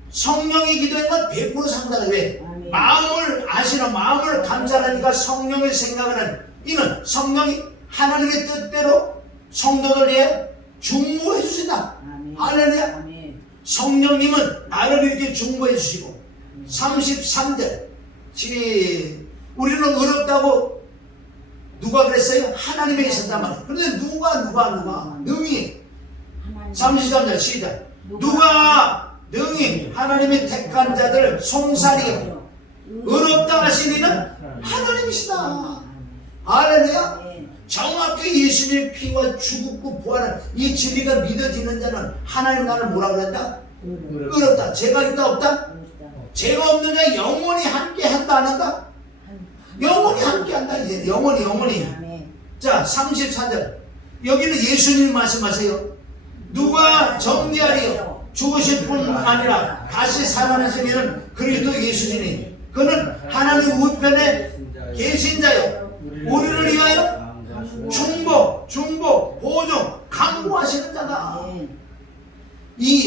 성령이 기도한 건 100% 상당해. 왜? 마음을 아시는 마음을 감사하니까 성령의 생각을 하는 이는 성령이 하나님의 뜻대로 성도들 위해 중보해 주신다. 할렐루야. 성령님은 나를 이렇게 중보해 주시고 33절 우리는 어렵다고 누가 그랬어요? 하나님이 계셨단 말이에요. 그런데 누가 능히 33절 시작. 누가 능히 하나님의 택한 자들 송사리 어렵다 하시니는 하나님이시다. 할렐루야. 정확히 예수님의 피와 죽고 부활한 이 진리가 믿어지는 자는 하나님 나를 뭐라 그랬다? 어렵다. 죄가 있다 없다? 죄가 없는 자 영원히 함께 한다 안 한다? 영원히 함께 한다. 이제 영원히. 자 34절 여기는 예수님 말씀하세요. 누가 정죄하리요? 죽으실 뿐 아니라 다시 살아나시면 그리스도 예수님이 그는 하나님 우편에 계신 자요 우리를 위하여 중보, 보증, 강구하시는 자다.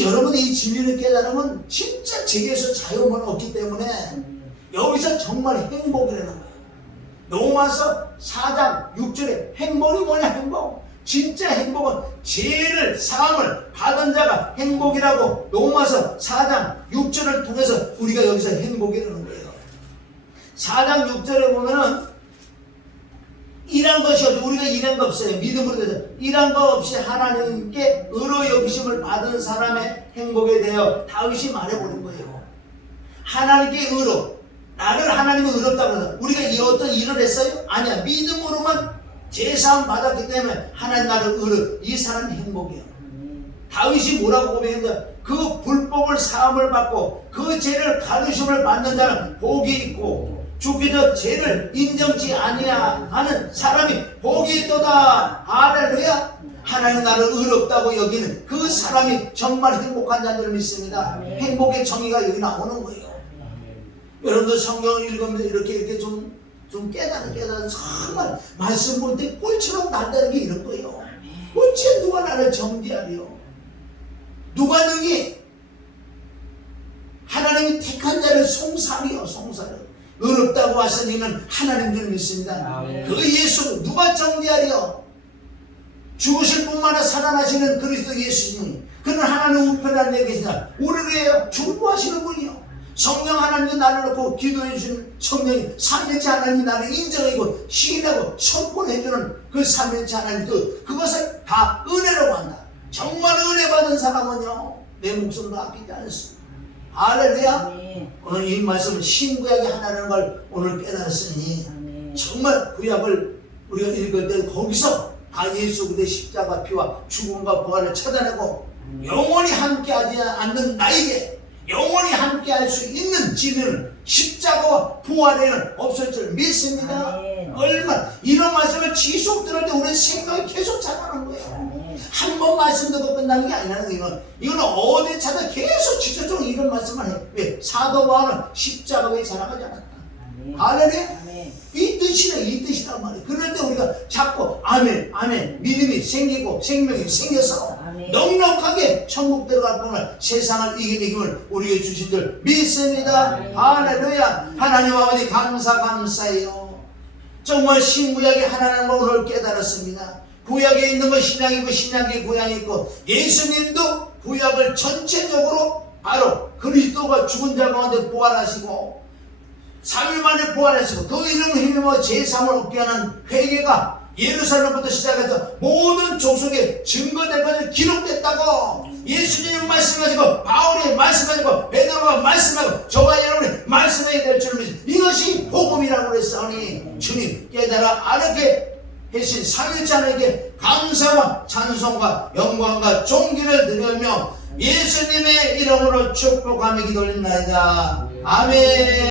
여러분이 이 진리를 깨달으면 진짜 제게서 자유함을 얻기 때문에 여기서 정말 행복이라는 거예요. 로마서 4장 6절에 행복이 뭐냐? 행복. 진짜 행복은 죄를 사함을 받은 자가 행복이라고 로마서 4장 6절을 통해서 우리가 여기서 행복이라는 거예요. 4장 6절에 보면은 일한 것이 없이 우리가 일한 거 없어요. 믿음으로 돼서 일한 거 없이 하나님께 의로 여기심을 받은 사람의 행복에 대하여 다윗이 말해보는 거예요. 하나님께 의로 나를 하나님이 의롭다고 해서 우리가 이 어떤 일을 했어요? 아니야. 믿음으로만 제사함 받았기 때문에 하나님 나를 의로 이 사람이 행복이에요. 다윗이 뭐라고 고백했냐? 그 불법을 사함을 받고 그 죄를 가르침을 받는 자는 복이 있고 죽기 전 죄를 인정치 아니하는 사람이 복이 있도다. 할렐루야. 하나님 나를 의롭다고 여기는 그 사람이 정말 행복한 자들을 믿습니다. 행복의 정의가 여기 나오는 거예요. 여러분들 성경을 읽으면서 이렇게 좀 깨달은 정말 말씀 볼 때 꿀처럼 난다는 게 이런 거예요. 어째 누가 나를 정죄하리요? 누가 능히 하나님이 택한 자를 송사리요? 어렵다고 하시니는 하나님 줄 믿습니다. 그 예수 누가 정죄하리요? 죽으실 뿐만 아니라 살아나시는 그리스도 예수님 그는 하나님 우편에 앉아 계시다. 우리를 위해 중보하시는 분이요. 성령 하나님이 나를 놓고 기도해 주시는 성령이 삼위일체 하나님이 나를 인정하고 시인하고 선포해 주는 그 삼위일체 하나님 그것을 다 은혜라고 한다. 정말 은혜 받은 사람은요 내 목숨도 아끼지 않습니다. 할렐루야. 오늘 이 말씀은 신구약이 하나라는 걸 오늘 깨달았으니 정말 구약을 우리가 읽을 때 거기서 다 예수 그리스도의 십자가 피와 죽음과 부활을 찾아내고 영원히 함께하지 않는 나에게 영원히 함께할 수 있는 진리는 십자가와 부활에는 없을 줄 믿습니다. 얼마나 이런 말씀을 지속 들을 때 우리 생각이 계속 자라는 거예요. 한 번 말씀 듣고 끝나는 게 아니라는 거예요. 이거는 어디 찾아 계속 지속적으로 이런 말씀만 해. 왜? 사도 바울은 십자가에 자랑하지 않았다. 할렐루야. 이 뜻이란 말이에요. 그럴 때 우리가 자꾸 아멘 믿음이 생기고 생명이 생겨서 넉넉하게 천국 들어갈 뿐만 세상을 이기는 힘을 우리에게 주신 줄 믿습니다. 할렐루야. 하나님 아버지 감사해요. 정말 신구약이 하나님을 오늘 깨달았습니다. 구약에 있는 건 신약이고 신약이 구약이 있고 예수님도 구약을 전체적으로 바로 그리스도가 죽은 자 가운데 부활하시고 3일 만에 부활하시고 그 이름을 힘입어 제3을 얻게 하는 회개가 예루살렘부터 시작해서 모든 족속에 증거된 것을 기록됐다고. 예수님이 말씀하시고 바울이 말씀하시고 베드로가 말씀하고 저와 여러분이 말씀하게 될 줄 믿습니다. 이것이 복음이라고 그랬사오니 주님 깨달아 알게 하신 삼일째 하나님께 감사와 찬송과 영광과 존귀를 드리며 예수님의 이름으로 축복하며 기도드립니다. 아멘.